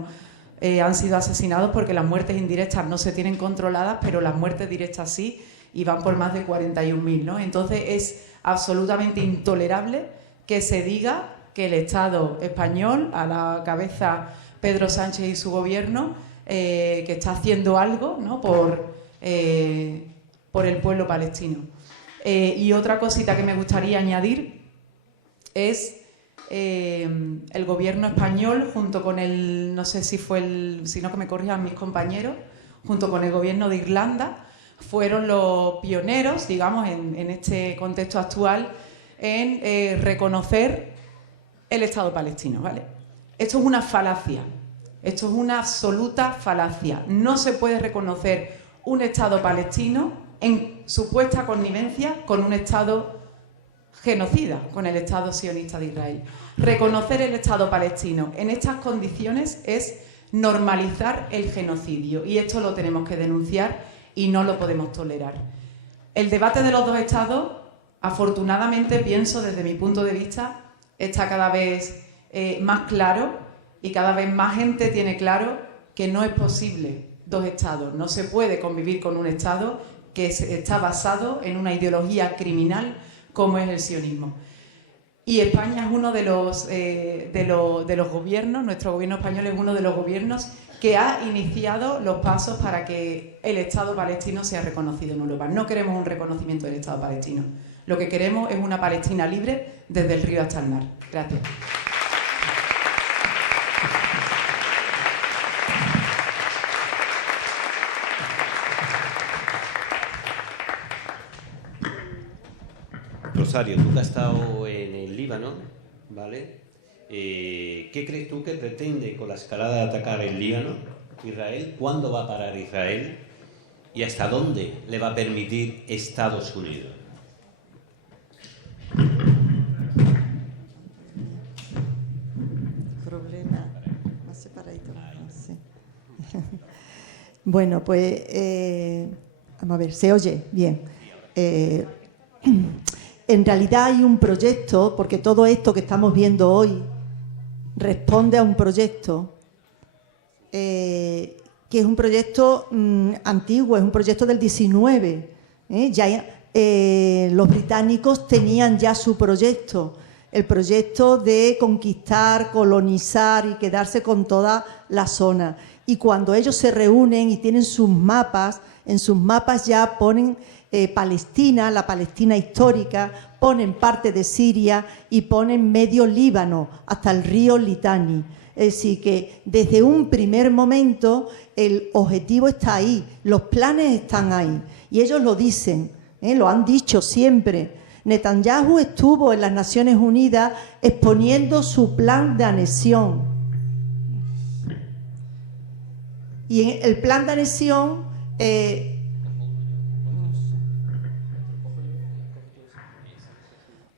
han sido asesinados, porque las muertes indirectas no se tienen controladas, pero las muertes directas sí, y van por más de 41.000, ¿no? Entonces es absolutamente intolerable que se diga que el Estado español, a la cabeza Pedro Sánchez y su gobierno, que está haciendo algo, ¿no? por el pueblo palestino. Y otra cosita que me gustaría añadir es el gobierno español, junto con el, no sé si fue si no que me corrijan mis compañeros, junto con el gobierno de Irlanda, fueron los pioneros, digamos, en este contexto actual, en reconocer el Estado palestino, ¿vale? Esto es una falacia, esto es una absoluta falacia. No se puede reconocer un Estado palestino en supuesta connivencia con un Estado genocida, con el Estado sionista de Israel. Reconocer el Estado palestino en estas condiciones es normalizar el genocidio, y esto lo tenemos que denunciar y no lo podemos tolerar. El debate de los dos Estados, afortunadamente, pienso desde mi punto de vista, está cada vez más claro, y cada vez más gente tiene claro que no es posible dos Estados. No se puede convivir con un Estado que está basado en una ideología criminal como es el sionismo. Y España es uno de los gobiernos, nuestro gobierno español es uno de los gobiernos que ha iniciado los pasos para que el Estado palestino sea reconocido en Europa. No queremos un reconocimiento del Estado palestino. Lo que queremos es una Palestina libre desde el río hasta el mar. Gracias. Rosario, tú que has estado en el Líbano, ¿vale? ¿Qué crees tú que pretende con la escalada de atacar el Líbano, Israel? ¿Cuándo va a parar Israel? ¿Y hasta dónde le va a permitir Estados Unidos? Problema más separadito. Sí. Bueno, pues vamos a ver, ¿se oye? Bien. En realidad hay un proyecto, porque todo esto que estamos viendo hoy responde a un proyecto que es un proyecto antiguo, es un proyecto del 19. Ya los británicos tenían ya su proyecto, el proyecto de conquistar, colonizar y quedarse con toda la zona. Y cuando ellos se reúnen y tienen sus mapas, en sus mapas ya ponen Palestina, la Palestina histórica, ponen parte de Siria y ponen medio Líbano, hasta el río Litani. Es decir, que desde un primer momento el objetivo está ahí, los planes están ahí. Y ellos lo dicen, lo han dicho siempre. Netanyahu estuvo en las Naciones Unidas exponiendo su plan de anexión. Y en el plan de anexión...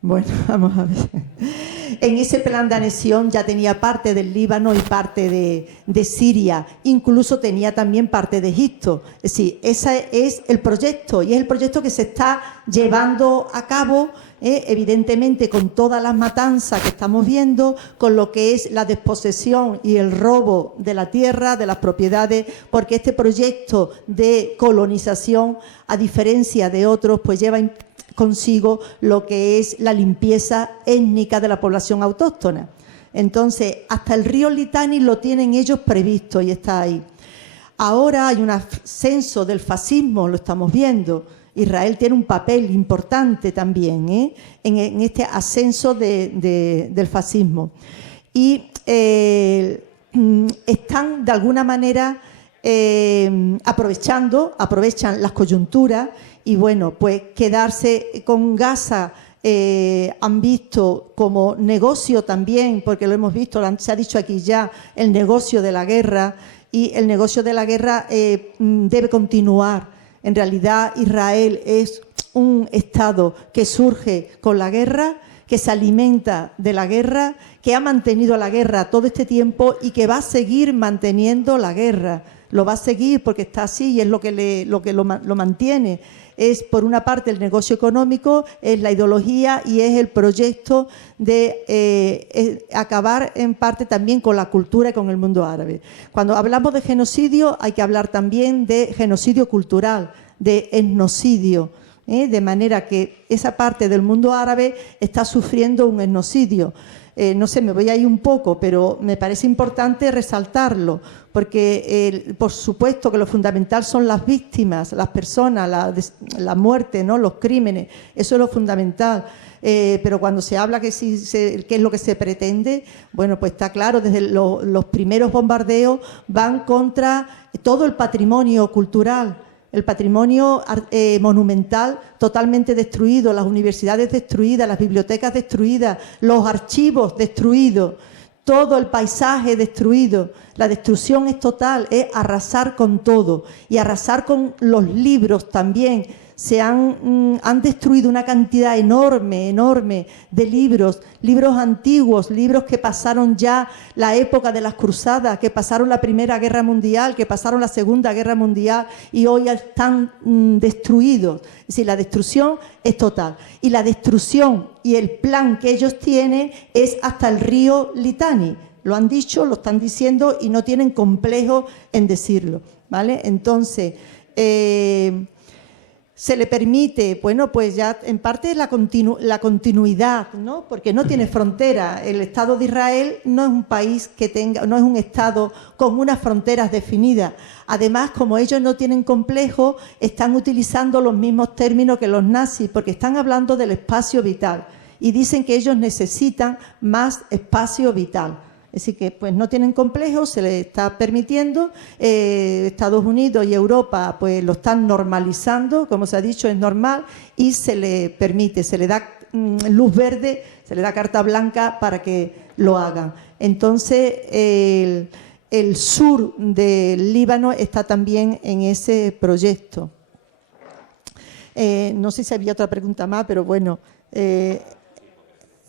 Bueno, vamos a ver. En ese plan de anexión ya tenía parte del Líbano y parte de Siria, incluso tenía también parte de Egipto. Es decir, ese es el proyecto y es el proyecto que se está llevando a cabo, evidentemente con todas las matanzas que estamos viendo, con lo que es la desposesión y el robo de la tierra, de las propiedades, porque este proyecto de colonización, a diferencia de otros, pues lleva consigo lo que es la limpieza étnica de la población autóctona. Entonces, hasta el río Litani lo tienen ellos previsto y está ahí. Ahora hay un ascenso del fascismo, lo estamos viendo. Israel tiene un papel importante también en este ascenso del fascismo. Y están de alguna manera aprovechan las coyunturas. Y bueno, pues quedarse con Gaza han visto como negocio también, porque lo hemos visto, se ha dicho aquí ya, el negocio de la guerra, y el negocio de la guerra debe continuar. En realidad Israel es un Estado que surge con la guerra, que se alimenta de la guerra, que ha mantenido la guerra todo este tiempo y que va a seguir manteniendo la guerra. Lo va a seguir porque está así y es lo que lo mantiene. Es, por una parte, el negocio económico, es la ideología y es el proyecto de acabar en parte también con la cultura y con el mundo árabe. Cuando hablamos de genocidio hay que hablar también de genocidio cultural, de etnocidio, de manera que esa parte del mundo árabe está sufriendo un etnocidio. No sé, me voy a ir un poco, pero me parece importante resaltarlo, porque por supuesto que lo fundamental son las víctimas, las personas, la muerte, ¿no? Los crímenes, eso es lo fundamental. Pero cuando se habla qué es lo que se pretende, bueno, pues está claro, desde los primeros bombardeos van contra todo el patrimonio cultural, el patrimonio monumental totalmente destruido, las universidades destruidas, las bibliotecas destruidas, los archivos destruidos, todo el paisaje destruido. La destrucción es total, es arrasar con todo y arrasar con los libros también. Se han destruido una cantidad enorme de libros antiguos, libros que pasaron ya la época de las cruzadas, que pasaron la Primera Guerra Mundial, que pasaron la Segunda Guerra Mundial y hoy están destruidos. Es decir, la destrucción es total. Y la destrucción y el plan que ellos tienen es hasta el río Litani. Lo han dicho, lo están diciendo y no tienen complejo en decirlo, ¿vale? Entonces, se le permite, bueno, pues ya en parte la continuidad, ¿no? Porque no tiene frontera. El Estado de Israel no es un país no es un Estado con unas fronteras definidas. Además, como ellos no tienen complejo, están utilizando los mismos términos que los nazis, porque están hablando del espacio vital y dicen que ellos necesitan más espacio vital. Es decir, que pues no tienen complejos, se les está permitiendo. Estados Unidos y Europa pues lo están normalizando, como se ha dicho, es normal, y se le permite, se le da luz verde, se le da carta blanca para que lo hagan. Entonces, el sur del Líbano está también en ese proyecto. No sé si había otra pregunta más, pero bueno...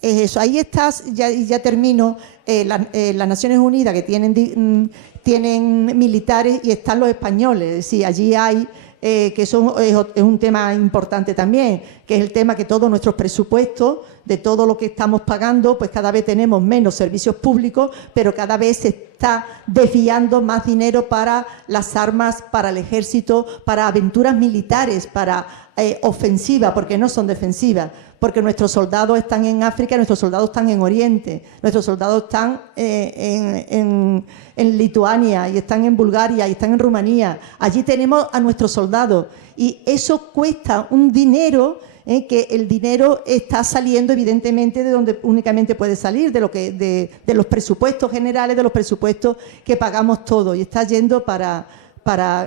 es eso. Ahí estás, ya termino, las Naciones Unidas que tienen militares y están los españoles, es decir, allí hay, que eso es un tema importante también, que es el tema que todos nuestros presupuestos de todo lo que estamos pagando, pues cada vez tenemos menos servicios públicos, pero cada vez se está desviando más dinero para las armas, para el ejército, para aventuras militares, para ofensivas, porque no son defensivas, porque nuestros soldados están en África, nuestros soldados están en Oriente, nuestros soldados están en Lituania, y están en Bulgaria, y están en Rumanía. Allí tenemos a nuestros soldados, y eso cuesta un dinero, que el dinero está saliendo evidentemente de donde únicamente puede salir, de los presupuestos generales, de los presupuestos que pagamos todos, y está yendo para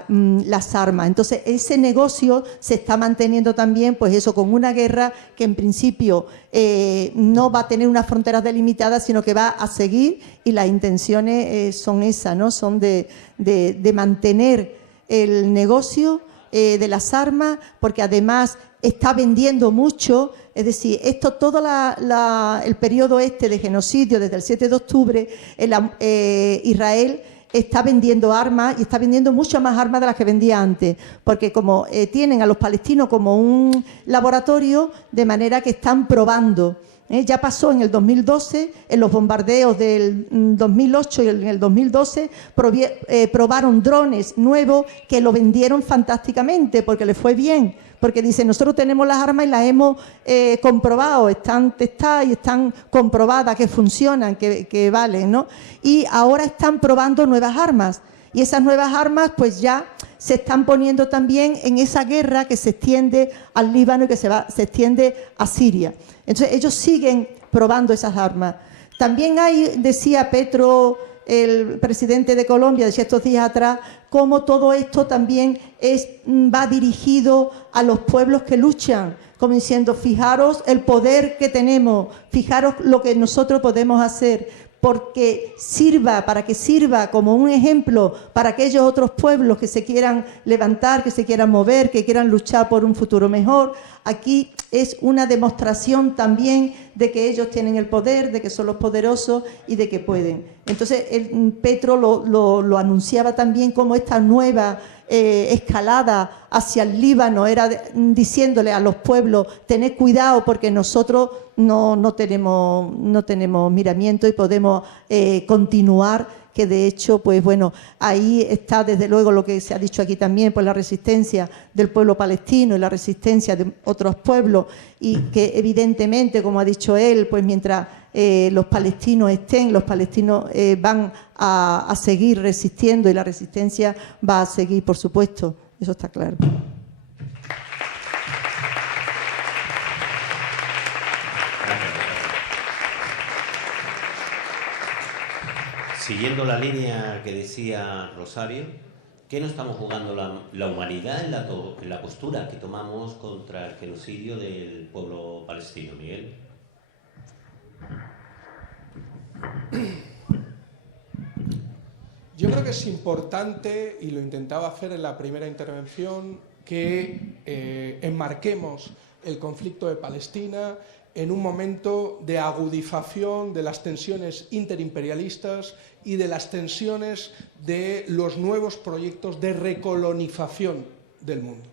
las armas. Entonces, ese negocio se está manteniendo también, pues eso, con una guerra que en principio no va a tener unas fronteras delimitadas, sino que va a seguir, y las intenciones son esas, ¿no? Son de mantener el negocio de las armas, porque además está vendiendo mucho. Es decir, esto, todo el periodo de genocidio, desde el 7 de octubre, Israel está vendiendo armas, y está vendiendo muchas más armas de las que vendía antes, porque como tienen a los palestinos como un laboratorio, de manera que están probando. Ya pasó en el 2012, en los bombardeos del 2008 y en el 2012, probaron drones nuevos que lo vendieron fantásticamente, porque les fue bien. Porque dicen, nosotros tenemos las armas y las hemos comprobado, están testadas y están comprobadas que funcionan, que valen, ¿no? Y ahora están probando nuevas armas. Y esas nuevas armas pues ya se están poniendo también en esa guerra que se extiende al Líbano y que se extiende a Siria. Entonces ellos siguen probando esas armas. También hay, decía Petro, el presidente de Colombia, decía estos días atrás, cómo todo esto también va dirigido a los pueblos que luchan, como diciendo, fijaros el poder que tenemos, fijaros lo que nosotros podemos hacer, para que sirva como un ejemplo para aquellos otros pueblos que se quieran levantar, que se quieran mover, que quieran luchar por un futuro mejor. Aquí es una demostración también de que ellos tienen el poder, de que son los poderosos y de que pueden. Entonces, Petro lo anunciaba también como esta nueva escalada hacia el Líbano, era diciéndole a los pueblos, tened cuidado porque nosotros no tenemos miramiento y podemos continuar, que de hecho, pues bueno, ahí está desde luego lo que se ha dicho aquí también, pues la resistencia del pueblo palestino y la resistencia de otros pueblos, y que evidentemente, como ha dicho él, pues mientras los palestinos van a seguir resistiendo, y la resistencia va a seguir, por supuesto, eso está claro. Siguiendo la línea que decía Rosario, ¿qué nos estamos jugando la humanidad en la postura que tomamos contra el genocidio del pueblo palestino, Miguel? Yo creo que es importante, y lo intentaba hacer en la primera intervención, que enmarquemos el conflicto de Palestina en un momento de agudización de las tensiones interimperialistas y de las tensiones de los nuevos proyectos de recolonización del mundo.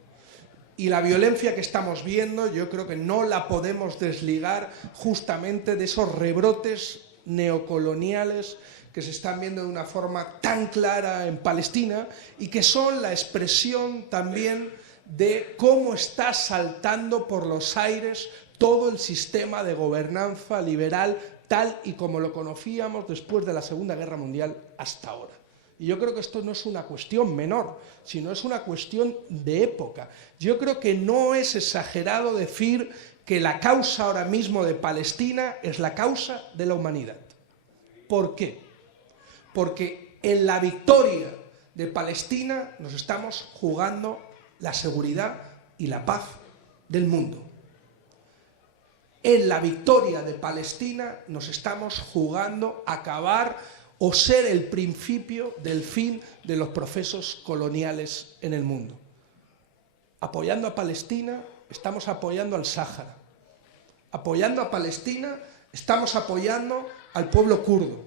Y la violencia que estamos viendo, yo creo que no la podemos desligar justamente de esos rebrotes neocoloniales que se están viendo de una forma tan clara en Palestina, y que son la expresión también de cómo está saltando por los aires todo el sistema de gobernanza liberal tal y como lo conocíamos después de la Segunda Guerra Mundial hasta ahora. Y yo creo que esto no es una cuestión menor, sino es una cuestión de época. Yo creo que no es exagerado decir que la causa ahora mismo de Palestina es la causa de la humanidad. ¿Por qué? Porque en la victoria de Palestina nos estamos jugando la seguridad y la paz del mundo. En la victoria de Palestina nos estamos jugando acabar o ser el principio del fin de los procesos coloniales en el mundo. Apoyando a Palestina, estamos apoyando al Sáhara. Apoyando a Palestina, estamos apoyando al pueblo kurdo.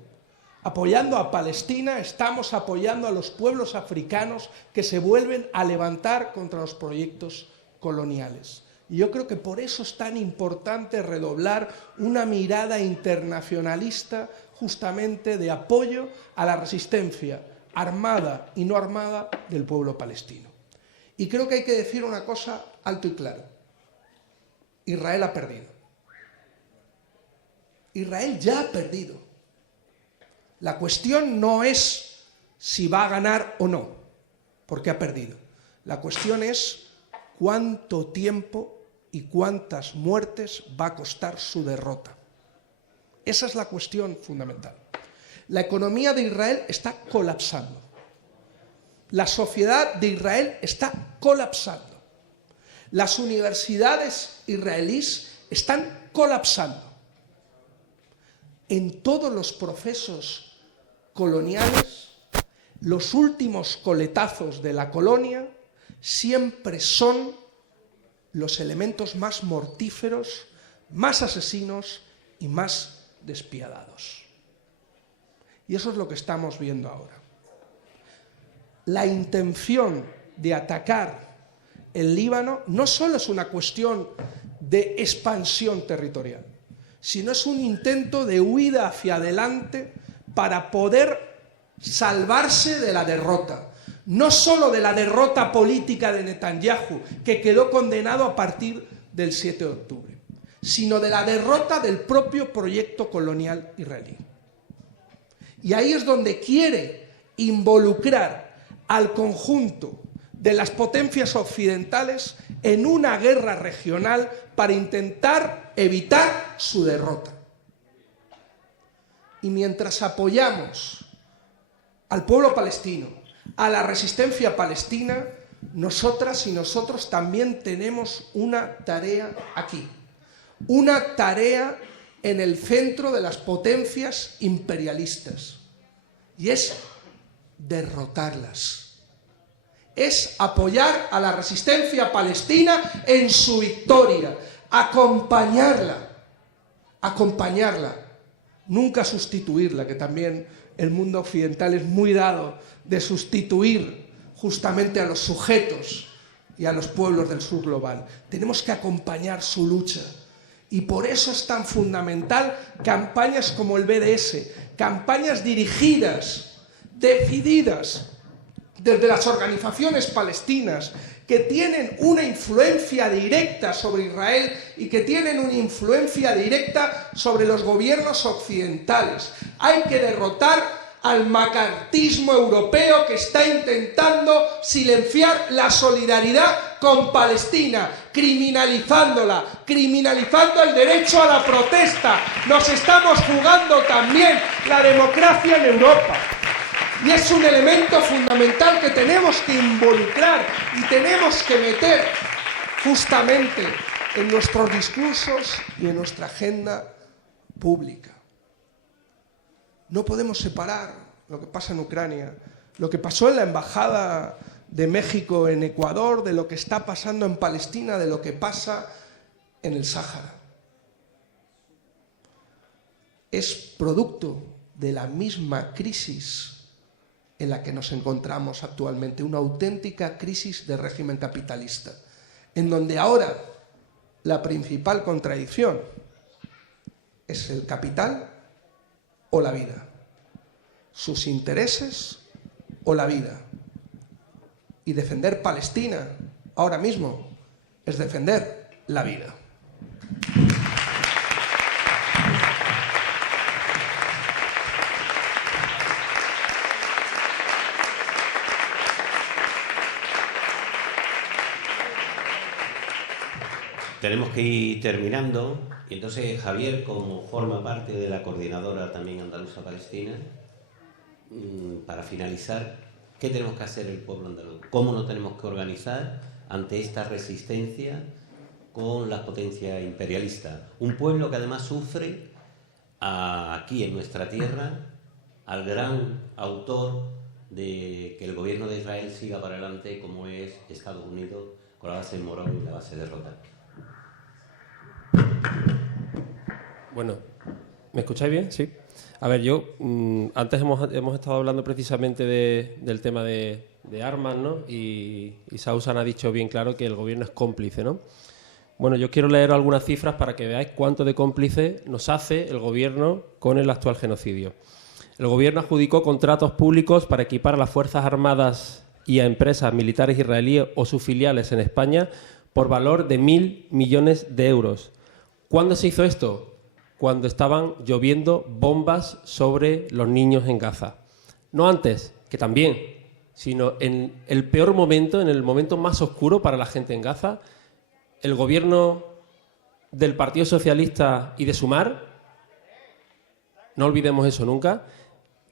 Apoyando a Palestina, estamos apoyando a los pueblos africanos que se vuelven a levantar contra los proyectos coloniales. Y yo creo que por eso es tan importante redoblar una mirada internacionalista justamente de apoyo a la resistencia armada y no armada del pueblo palestino. Y creo que hay que decir una cosa alto y claro. Israel ha perdido. Israel ya ha perdido. La cuestión no es si va a ganar o no, porque ha perdido. La cuestión es cuánto tiempo y cuántas muertes va a costar su derrota. Esa es la cuestión fundamental. La economía de Israel está colapsando. La sociedad de Israel está colapsando. Las universidades israelíes están colapsando. En todos los procesos coloniales, los últimos coletazos de la colonia siempre son los elementos más mortíferos, más asesinos y más despiadados. Y eso es lo que estamos viendo ahora. La intención de atacar el Líbano no solo es una cuestión de expansión territorial, sino es un intento de huida hacia adelante para poder salvarse de la derrota. No solo de la derrota política de Netanyahu, que quedó condenado a partir del 7 de octubre, sino de la derrota del propio proyecto colonial israelí. Y ahí es donde quiere involucrar al conjunto de las potencias occidentales en una guerra regional para intentar evitar su derrota. Y mientras apoyamos al pueblo palestino, a la resistencia palestina, nosotras y nosotros también tenemos una tarea aquí, una tarea en el centro de las potencias imperialistas, y es derrotarlas. Es apoyar a la resistencia palestina en su victoria, acompañarla, nunca sustituirla, que también el mundo occidental es muy dado de sustituir justamente a los sujetos y a los pueblos del sur global. Tenemos que acompañar su lucha. Y por eso es tan fundamental campañas como el BDS, campañas dirigidas, decididas, desde las organizaciones palestinas, que tienen una influencia directa sobre Israel y que tienen una influencia directa sobre los gobiernos occidentales. Hay que derrotar al macartismo europeo que está intentando silenciar la solidaridad con Palestina, criminalizándola, criminalizando el derecho a la protesta. Nos estamos jugando también la democracia en Europa. Y es un elemento fundamental que tenemos que involucrar y tenemos que meter justamente en nuestros discursos y en nuestra agenda pública. No podemos separar lo que pasa en Ucrania, lo que pasó en la Embajada de México en Ecuador, de lo que está pasando en Palestina, de lo que pasa en el Sáhara. Es producto de la misma crisis en la que nos encontramos actualmente, una auténtica crisis de régimen capitalista, en donde ahora la principal contradicción es el capital o la vida, sus intereses o la vida. Y defender Palestina ahora mismo es defender la vida. Tenemos que ir terminando, y entonces Javier, como forma parte de la coordinadora también andaluza palestina, para finalizar, ¿qué tenemos que hacer el pueblo andaluz? ¿Cómo nos tenemos que organizar ante esta resistencia con las potencias imperialistas? Un pueblo que además sufre aquí en nuestra tierra al gran autor de que el gobierno de Israel siga para adelante, como es Estados Unidos, con la base de Morón y la base de Rota. Bueno, ¿me escucháis bien? Sí. A ver, yo antes hemos estado hablando precisamente del tema de armas, ¿no? Y Sausan ha dicho bien claro que el gobierno es cómplice, ¿no? Bueno, yo quiero leer algunas cifras para que veáis cuánto de cómplice nos hace el Gobierno con el actual genocidio. El Gobierno adjudicó contratos públicos para equipar a las Fuerzas Armadas y a empresas militares israelíes o sus filiales en España por valor de 1.000 millones de euros. ¿Cuándo se hizo esto? Cuando estaban lloviendo bombas sobre los niños en Gaza. No antes, que también, sino en el peor momento, en el momento más oscuro para la gente en Gaza. El Gobierno del Partido Socialista y de Sumar, no olvidemos eso nunca,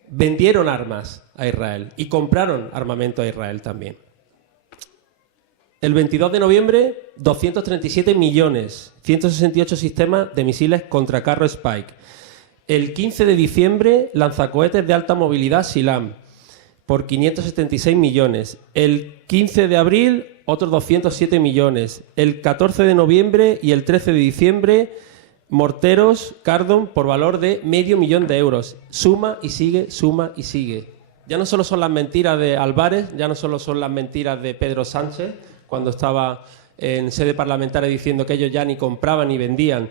vendieron armas a Israel y compraron armamento a Israel también. El 22 de noviembre, 237 millones, 168 sistemas de misiles contra carro Spike. El 15 de diciembre, lanzacohetes de alta movilidad Silam, por 576 millones. El 15 de abril, otros 207 millones. El 14 de noviembre y el 13 de diciembre, morteros Cardon por valor de $500.000 de euros. Suma y sigue, suma y sigue. Ya no solo son las mentiras de Álvarez, ya no solo son las mentiras de Pedro Sánchez, cuando estaba en sede parlamentaria diciendo que ellos ya ni compraban ni vendían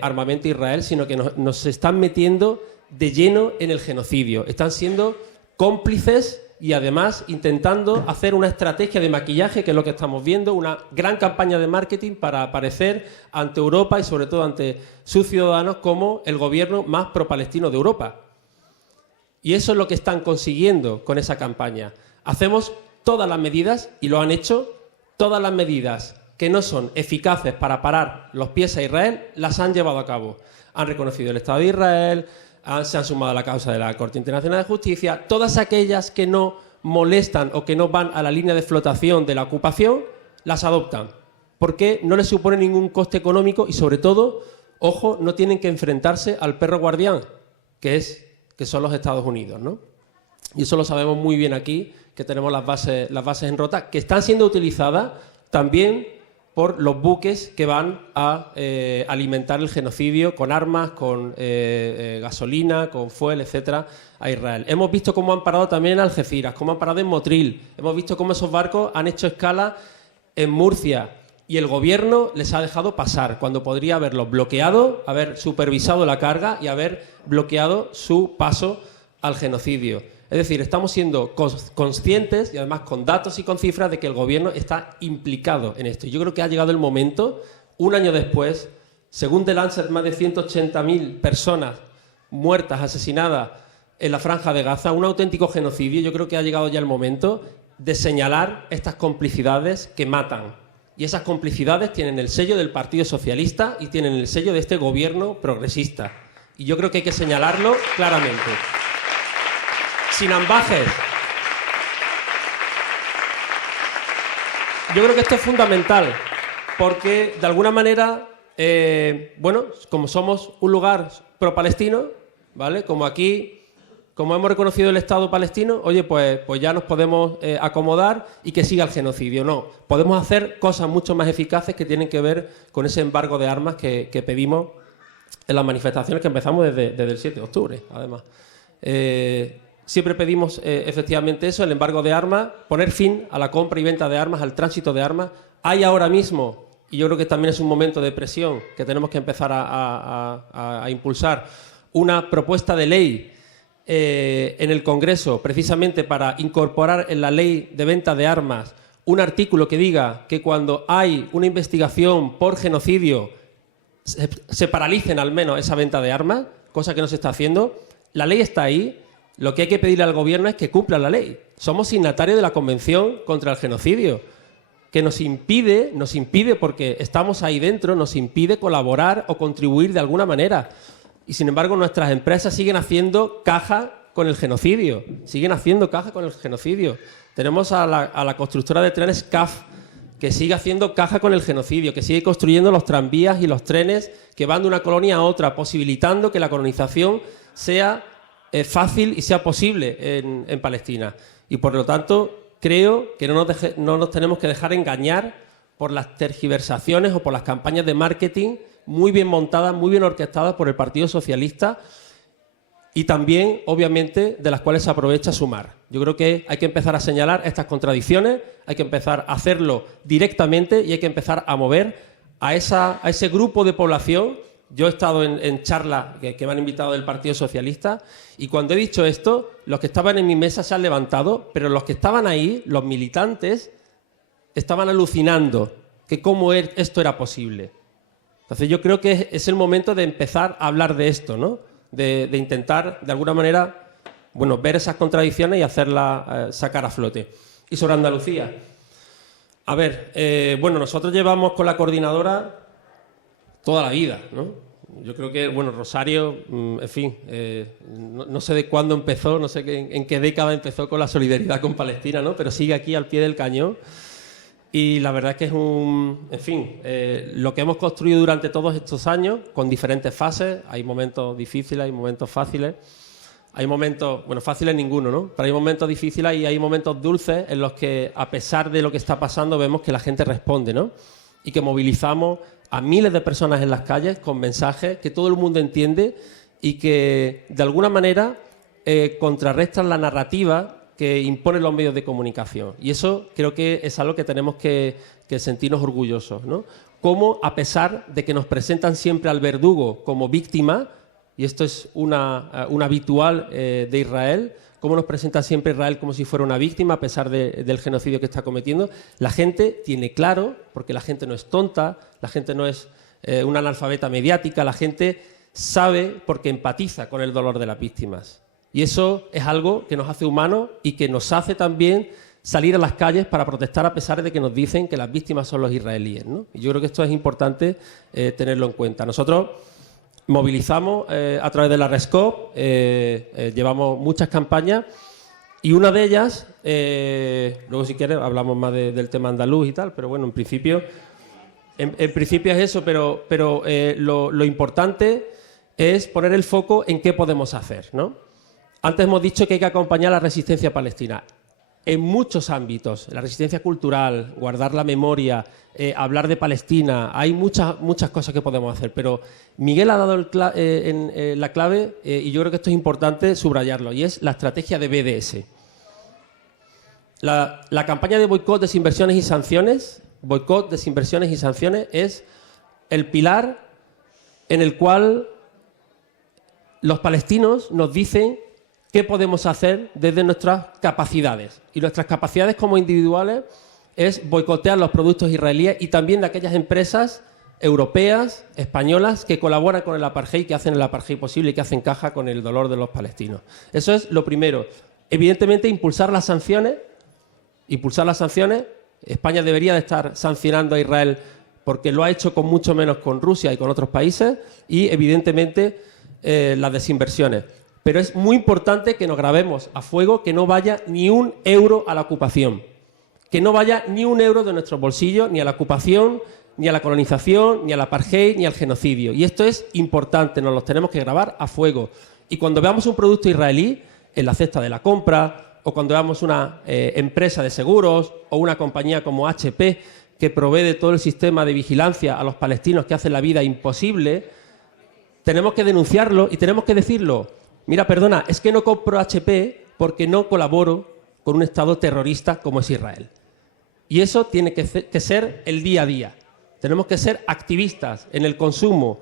armamento a Israel, sino que nos están metiendo de lleno en el genocidio. Están siendo cómplices y además intentando hacer una estrategia de maquillaje, que es lo que estamos viendo, una gran campaña de marketing para aparecer ante Europa y sobre todo ante sus ciudadanos como el gobierno más pro-palestino de Europa. Y eso es lo que están consiguiendo con esa campaña. Hacemos todas las medidas, y lo han hecho, todas las medidas que no son eficaces para parar los pies a Israel, las han llevado a cabo. Han reconocido el Estado de Israel, se han sumado a la causa de la Corte Internacional de Justicia. Todas aquellas que no molestan o que no van a la línea de flotación de la ocupación, las adoptan, porque no les supone ningún coste económico y, sobre todo, ojo, no tienen que enfrentarse al perro guardián, que son los Estados Unidos, ¿no? Y eso lo sabemos muy bien aquí, que tenemos las bases en Rota, que están siendo utilizadas también por los buques que van a alimentar el genocidio con armas, con gasolina, con fuel, etcétera, a Israel. Hemos visto cómo han parado también en Algeciras, cómo han parado en Motril. Hemos visto cómo esos barcos han hecho escala en Murcia y el Gobierno les ha dejado pasar, cuando podría haberlos bloqueado, haber supervisado la carga y haber bloqueado su paso al genocidio. Es decir, estamos siendo conscientes y además con datos y con cifras de que el Gobierno está implicado en esto. Yo creo que ha llegado el momento, un año después, según The Lancet, más de 180.000 personas muertas, asesinadas en la Franja de Gaza, un auténtico genocidio. Yo creo que ha llegado ya el momento de señalar estas complicidades que matan. Y esas complicidades tienen el sello del Partido Socialista y tienen el sello de este Gobierno progresista. Y yo creo que hay que señalarlo claramente. Sin ambajes. Yo creo que esto es fundamental, porque de alguna manera, bueno, como somos un lugar pro-palestino, ¿vale? Como aquí, como hemos reconocido el Estado palestino, oye, pues ya nos podemos acomodar y que siga el genocidio. No, podemos hacer cosas mucho más eficaces que tienen que ver con ese embargo de armas que pedimos en las manifestaciones que empezamos desde el 7 de octubre, además. Siempre pedimos efectivamente eso, el embargo de armas, poner fin a la compra y venta de armas, al tránsito de armas. Hay ahora mismo, y yo creo que también es un momento de presión que tenemos que empezar a impulsar, una propuesta de ley en el Congreso, precisamente para incorporar en la ley de venta de armas un artículo que diga que cuando hay una investigación por genocidio se paralicen al menos esa venta de armas, cosa que no se está haciendo. La ley está ahí. Lo que hay que pedirle al Gobierno es que cumpla la ley. Somos signatarios de la Convención contra el Genocidio, que nos impide, porque estamos ahí dentro, nos impide colaborar o contribuir de alguna manera. Y sin embargo, nuestras empresas siguen haciendo caja con el genocidio. Tenemos a la constructora de trenes CAF, que sigue haciendo caja con el genocidio, que sigue construyendo los tranvías y los trenes que van de una colonia a otra, posibilitando que la colonización sea fácil y sea posible en Palestina. Y por lo tanto, creo que no nos tenemos que dejar engañar por las tergiversaciones o por las campañas de marketing muy bien montadas, muy bien orquestadas por el Partido Socialista y también, obviamente, de las cuales se aprovecha Sumar. Yo creo que hay que empezar a señalar estas contradicciones, hay que empezar a hacerlo directamente y hay que empezar a mover a ese grupo de población. Yo he estado en charlas que me han invitado del Partido Socialista y cuando he dicho esto, los que estaban en mi mesa se han levantado, pero los que estaban ahí, los militantes, estaban alucinando que cómo esto era posible. Entonces yo creo que es el momento de empezar a hablar de esto, ¿no? De intentar, de alguna manera, bueno, ver esas contradicciones y hacerlas sacar a flote. Y sobre Andalucía. A ver, bueno, nosotros llevamos con la coordinadora toda la vida, ¿no? Yo creo que, bueno, Rosario, en fin, no sé de cuándo empezó, no sé en qué década empezó con la solidaridad con Palestina, ¿no? Pero sigue aquí al pie del cañón. Y la verdad es que es en fin, lo que hemos construido durante todos estos años, con diferentes fases, hay momentos difíciles, hay momentos fáciles, hay momentos, bueno, fáciles ninguno, ¿no? Pero hay momentos difíciles y hay momentos dulces en los que, a pesar de lo que está pasando, vemos que la gente responde, ¿no? Y que movilizamos a miles de personas en las calles con mensajes que todo el mundo entiende y que, de alguna manera, contrarrestan la narrativa que imponen los medios de comunicación. Y eso creo que es algo que tenemos que sentirnos orgullosos, ¿no? Cómo, a pesar de que nos presentan siempre al verdugo como víctima, y esto es una habitual de Israel, cómo nos presenta siempre Israel como si fuera una víctima a pesar del genocidio que está cometiendo, la gente tiene claro, porque la gente no es tonta, la gente no es una analfabeta mediática, la gente sabe porque empatiza con el dolor de las víctimas. Y eso es algo que nos hace humanos y que nos hace también salir a las calles para protestar a pesar de que nos dicen que las víctimas son los israelíes, ¿no? Y yo creo que esto es importante tenerlo en cuenta. Nosotros movilizamos a través de la Rescop, llevamos muchas campañas y una de ellas, luego si quieres hablamos más del tema andaluz y tal, pero bueno, en principio es eso, pero lo importante es poner el foco en qué podemos hacer, ¿no? Antes hemos dicho que hay que acompañar a la resistencia palestina en muchos ámbitos, la resistencia cultural, guardar la memoria, hablar de Palestina, hay muchas cosas que podemos hacer, pero Miguel ha dado la clave y yo creo que esto es importante subrayarlo, y es la estrategia de BDS. La campaña de boicot, desinversiones y sanciones, es el pilar en el cual los palestinos nos dicen qué podemos hacer desde nuestras capacidades. Y nuestras capacidades como individuales es boicotear los productos israelíes y también de aquellas empresas europeas, españolas, que colaboran con el apartheid, que hacen el apartheid posible y que hacen caja con el dolor de los palestinos. Eso es lo primero. Evidentemente, impulsar las sanciones. España debería de estar sancionando a Israel porque lo ha hecho con mucho menos con Rusia y con otros países. Y, evidentemente, las desinversiones. Pero es muy importante que nos grabemos a fuego que no vaya ni un euro a la ocupación, que no vaya ni un euro de nuestros bolsillos ni a la ocupación, ni a la colonización, ni al apartheid, ni al genocidio. Y esto es importante, nos los tenemos que grabar a fuego. Y cuando veamos un producto israelí en la cesta de la compra, o cuando veamos una empresa de seguros o una compañía como HP que provee de todo el sistema de vigilancia a los palestinos que hacen la vida imposible, tenemos que denunciarlo y tenemos que decirlo. Mira, perdona, es que no compro HP porque no colaboro con un Estado terrorista como es Israel. Y eso tiene que ser el día a día. Tenemos que ser activistas en el consumo,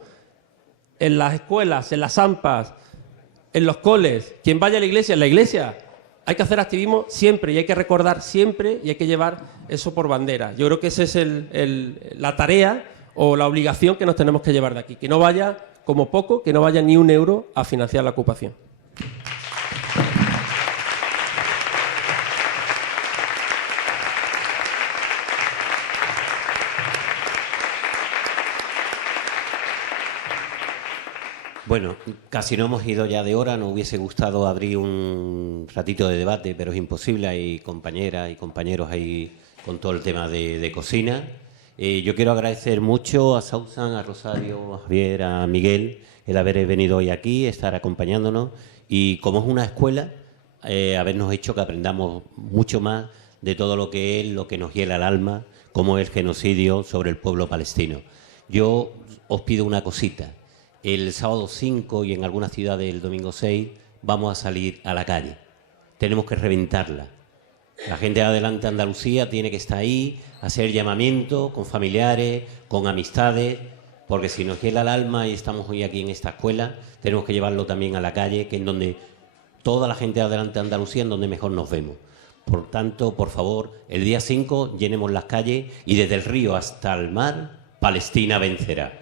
en las escuelas, en las AMPAs, en los coles. Quien vaya a la iglesia, en la iglesia. Hay que hacer activismo siempre y hay que recordar siempre y hay que llevar eso por bandera. Yo creo que esa es la tarea o la obligación que nos tenemos que llevar de aquí. Que no vaya, como poco, que no vaya ni un euro a financiar la ocupación. Bueno, casi no hemos ido ya de hora, nos hubiese gustado abrir un ratito de debate, pero es imposible, hay compañeras y compañeros ahí con todo el tema de cocina. Yo quiero agradecer mucho a Sausan, a Rosario, a Javier, a Miguel, el haber venido hoy aquí, estar acompañándonos y como es una escuela, habernos hecho que aprendamos mucho más de todo lo que es, lo que nos hiela el alma, como es el genocidio sobre el pueblo palestino. Yo os pido una cosita. El sábado 5 y en algunas ciudades el domingo 6 vamos a salir a la calle. Tenemos que reventarla. La gente de Adelante Andalucía tiene que estar ahí, hacer llamamiento con familiares, con amistades, porque si nos hiela el alma y estamos hoy aquí en esta escuela, tenemos que llevarlo también a la calle, que es donde toda la gente de Adelante Andalucía, en donde mejor nos vemos. Por tanto, por favor, el día 5 llenemos las calles y desde el río hasta el mar, Palestina vencerá.